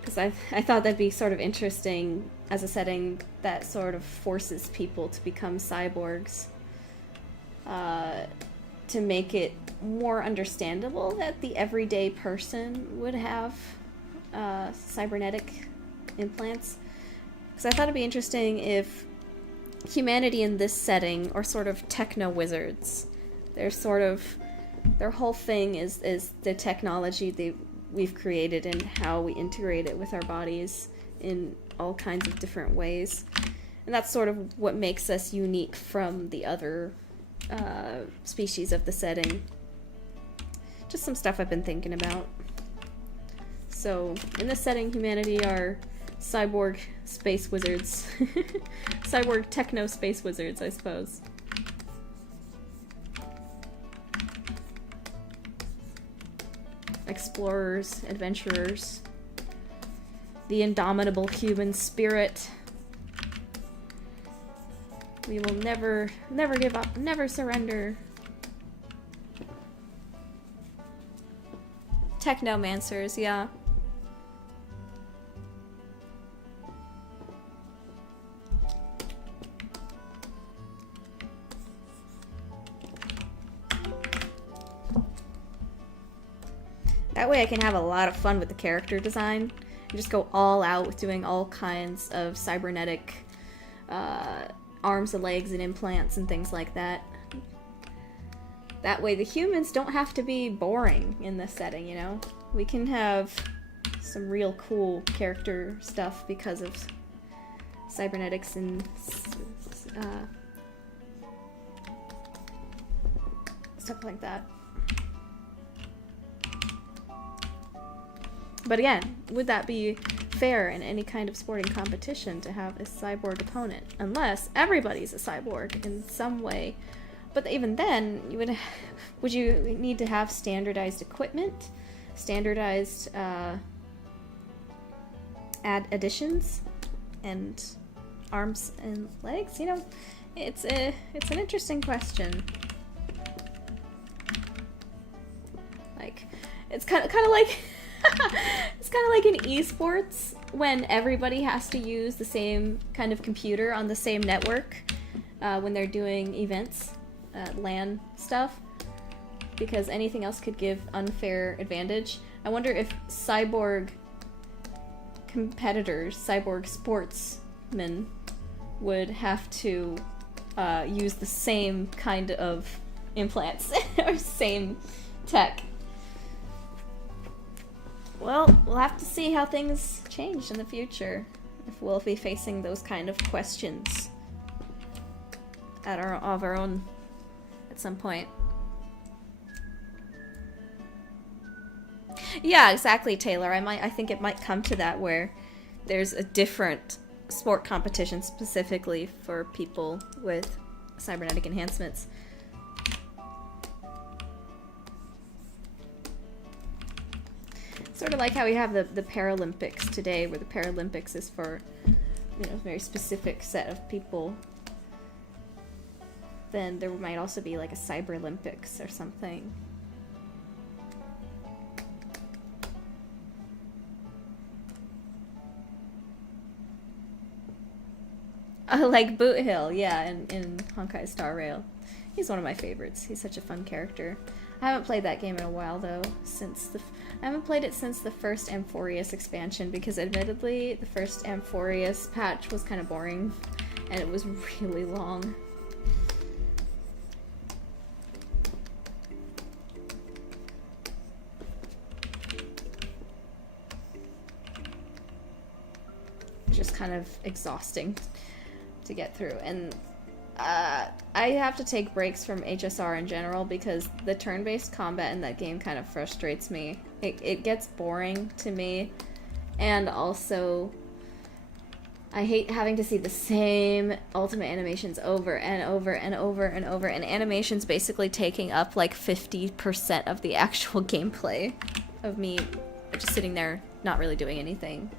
because I thought that'd be sort of interesting as a setting that sort of forces people to become cyborgs, to make it more understandable that the everyday person would have cybernetic implants. Because I thought it'd be interesting if humanity in this setting are sort of techno wizards. They're sort of, their whole thing is the technology we've created and how we integrate it with our bodies in all kinds of different ways. And that's sort of what makes us unique from the other species of the setting. Just some stuff I've been thinking about. So, in this setting, humanity are cyborg space wizards. Cyborg techno space wizards, I suppose. Explorers, adventurers. The indomitable human spirit. We will never give up, never surrender. Technomancers, yeah. That way I can have a lot of fun with the character design and just go all out with doing all kinds of cybernetic arms and legs and implants and things like that. That way the humans don't have to be boring in this setting, you know? We can have some real cool character stuff because of cybernetics and stuff like that. But again, would that be fair in any kind of sporting competition to have a cyborg opponent? Unless everybody's a cyborg in some way. But even then, would you need to have standardized equipment, standardized additions, and arms and legs? You know, it's an interesting question. Like, it's kind of like it's kind of like in esports when everybody has to use the same kind of computer on the same network when they're doing events. LAN stuff, because anything else could give unfair advantage. I wonder if cyborg competitors, cyborg sportsmen, would have to use the same kind of implants or same tech. Well, we'll have to see how things change in the future, if we'll be facing those kind of questions of our own at some point. Yeah, exactly, Taylor. I think it might come to that where there's a different sport competition specifically for people with cybernetic enhancements. Sort of like how we have the Paralympics today, where the Paralympics is for, you know, a very specific set of people. Then there might also be like a Cyber Olympics or something. Like Boot Hill, yeah, in Honkai Star Rail. He's one of my favorites. He's such a fun character. I haven't played that game in a while though, I haven't played it since the first Amphorius expansion, because admittedly the first Amphorius patch was kind of boring and it was really long. Just kind of exhausting to get through, and I have to take breaks from HSR in general because the turn-based combat in that game kind of frustrates me. It gets boring to me, and also I hate having to see the same ultimate animations over and over and over and over, and animations basically taking up like 50% of the actual gameplay of me just sitting there not really doing anything.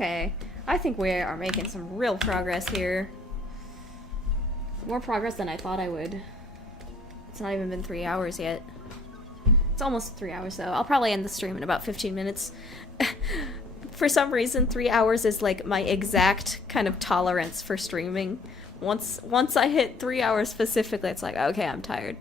Okay. I think we are making some real progress here. More progress than I thought I would. It's not even been 3 hours yet. It's almost 3 hours though. I'll probably end the stream in about 15 minutes. For some reason, 3 hours is like my exact kind of tolerance for streaming. Once I hit 3 hours specifically, it's like, okay, I'm tired.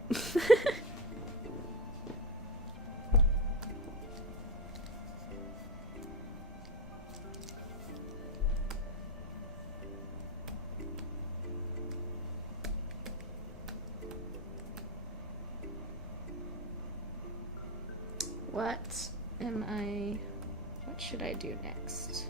What should I do next?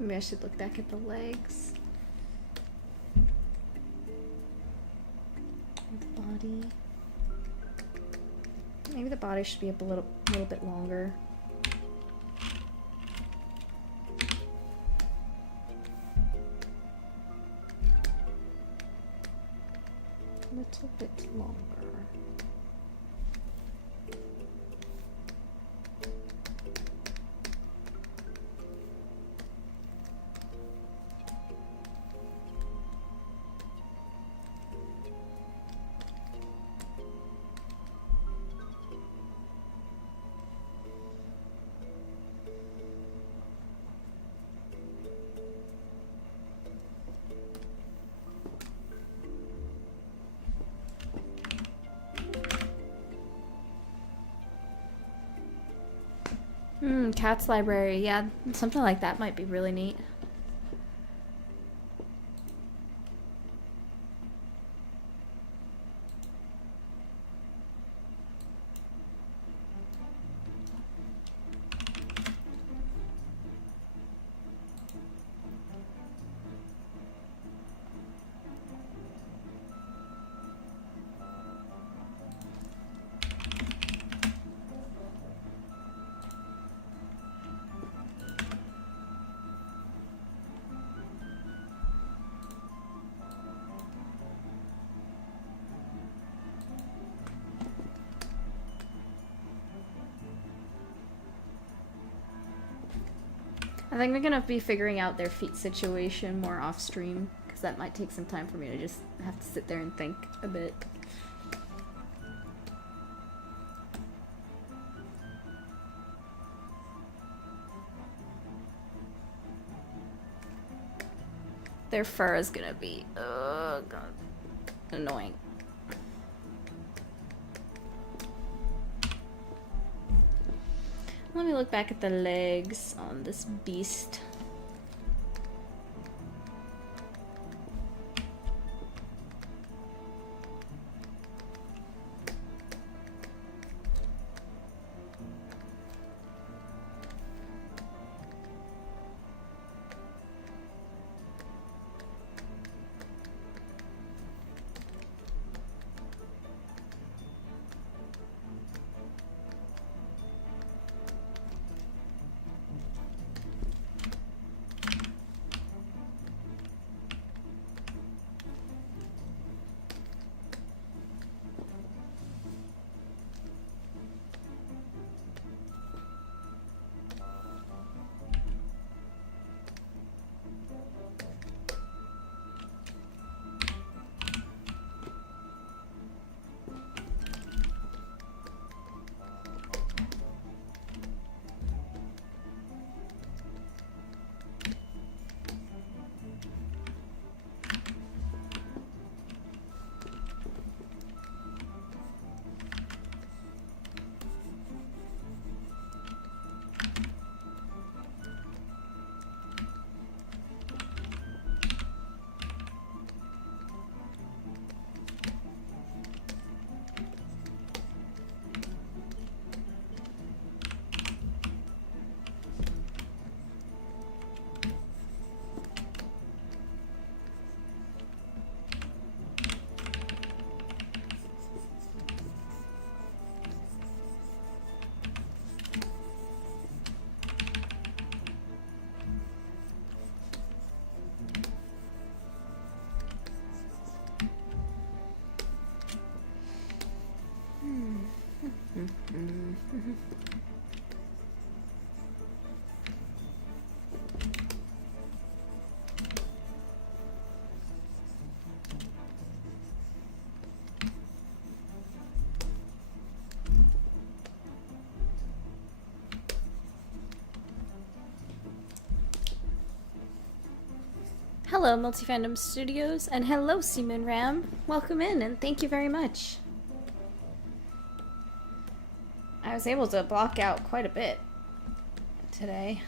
Maybe I should look back at the legs. The body. Maybe the body should be a little bit longer. A little bit longer. Cat's library. Yeah, something like that might be really neat. I think we're gonna be figuring out their feet situation more off stream, because that might take some time for me to just have to sit there and think a bit. Their fur is gonna be, oh god, annoying. Let me look back at the legs on this beast. Hello, Multifandom Studios, and hello, Seaman Ram. Welcome in, and thank you very much. I was able to block out quite a bit today.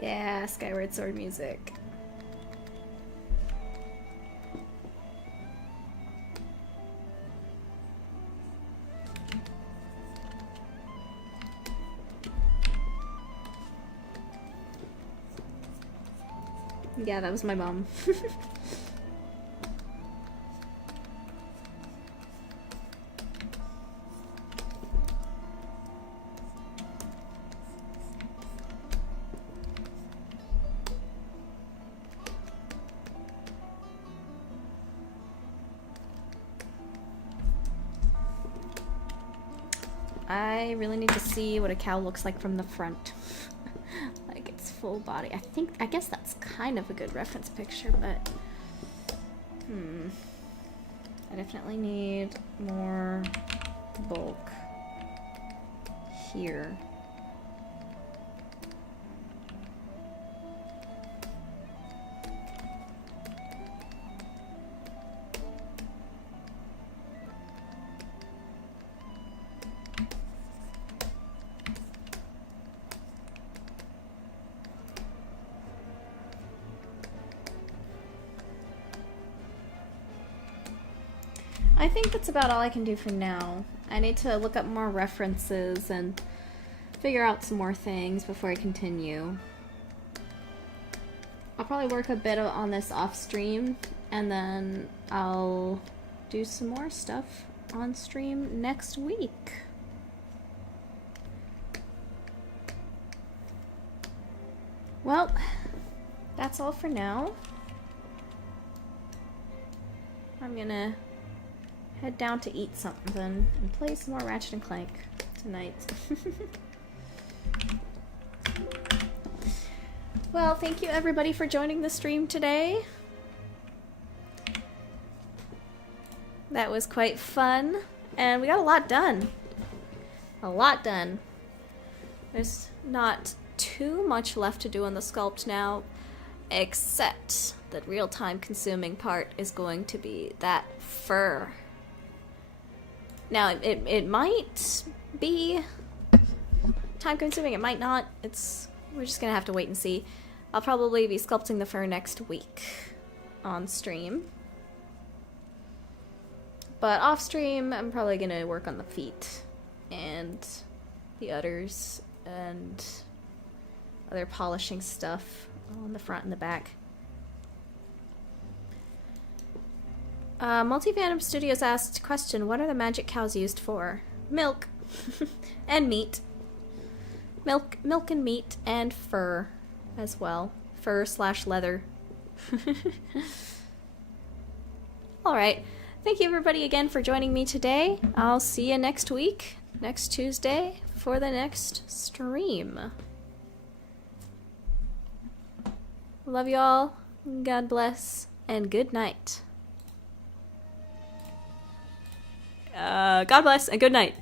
Yeah, Skyward Sword music. Yeah, that was my mom. I really need to see what a cow looks like from the front. Like its full body. I guess that's kind of a good reference picture, but I definitely need more bulk here. I think that's about all I can do for now. I need to look up more references and figure out some more things before I continue. I'll probably work a bit on this off stream, and then I'll do some more stuff on stream next week. Well, that's all for now. I'm gonna head down to eat something and play some more Ratchet and Clank tonight. Well, thank you everybody for joining the stream today. That was quite fun, and we got a lot done. A lot done. There's not too much left to do on the sculpt now, except that real time consuming part is going to be that fur. Now, it might be time consuming, it might not. We're just gonna have to wait and see. I'll probably be sculpting the fur next week on stream. But off stream, I'm probably gonna work on the feet and the udders and other polishing stuff on the front and the back. Multi-Phantom Studios asked, question, what are the magic cows used for? Milk. And meat. Milk and meat and fur as well. Fur/leather. Alright. Thank you everybody again for joining me today. I'll see you next week, next Tuesday, for the next stream. Love y'all. God bless. And good night. God bless and good night.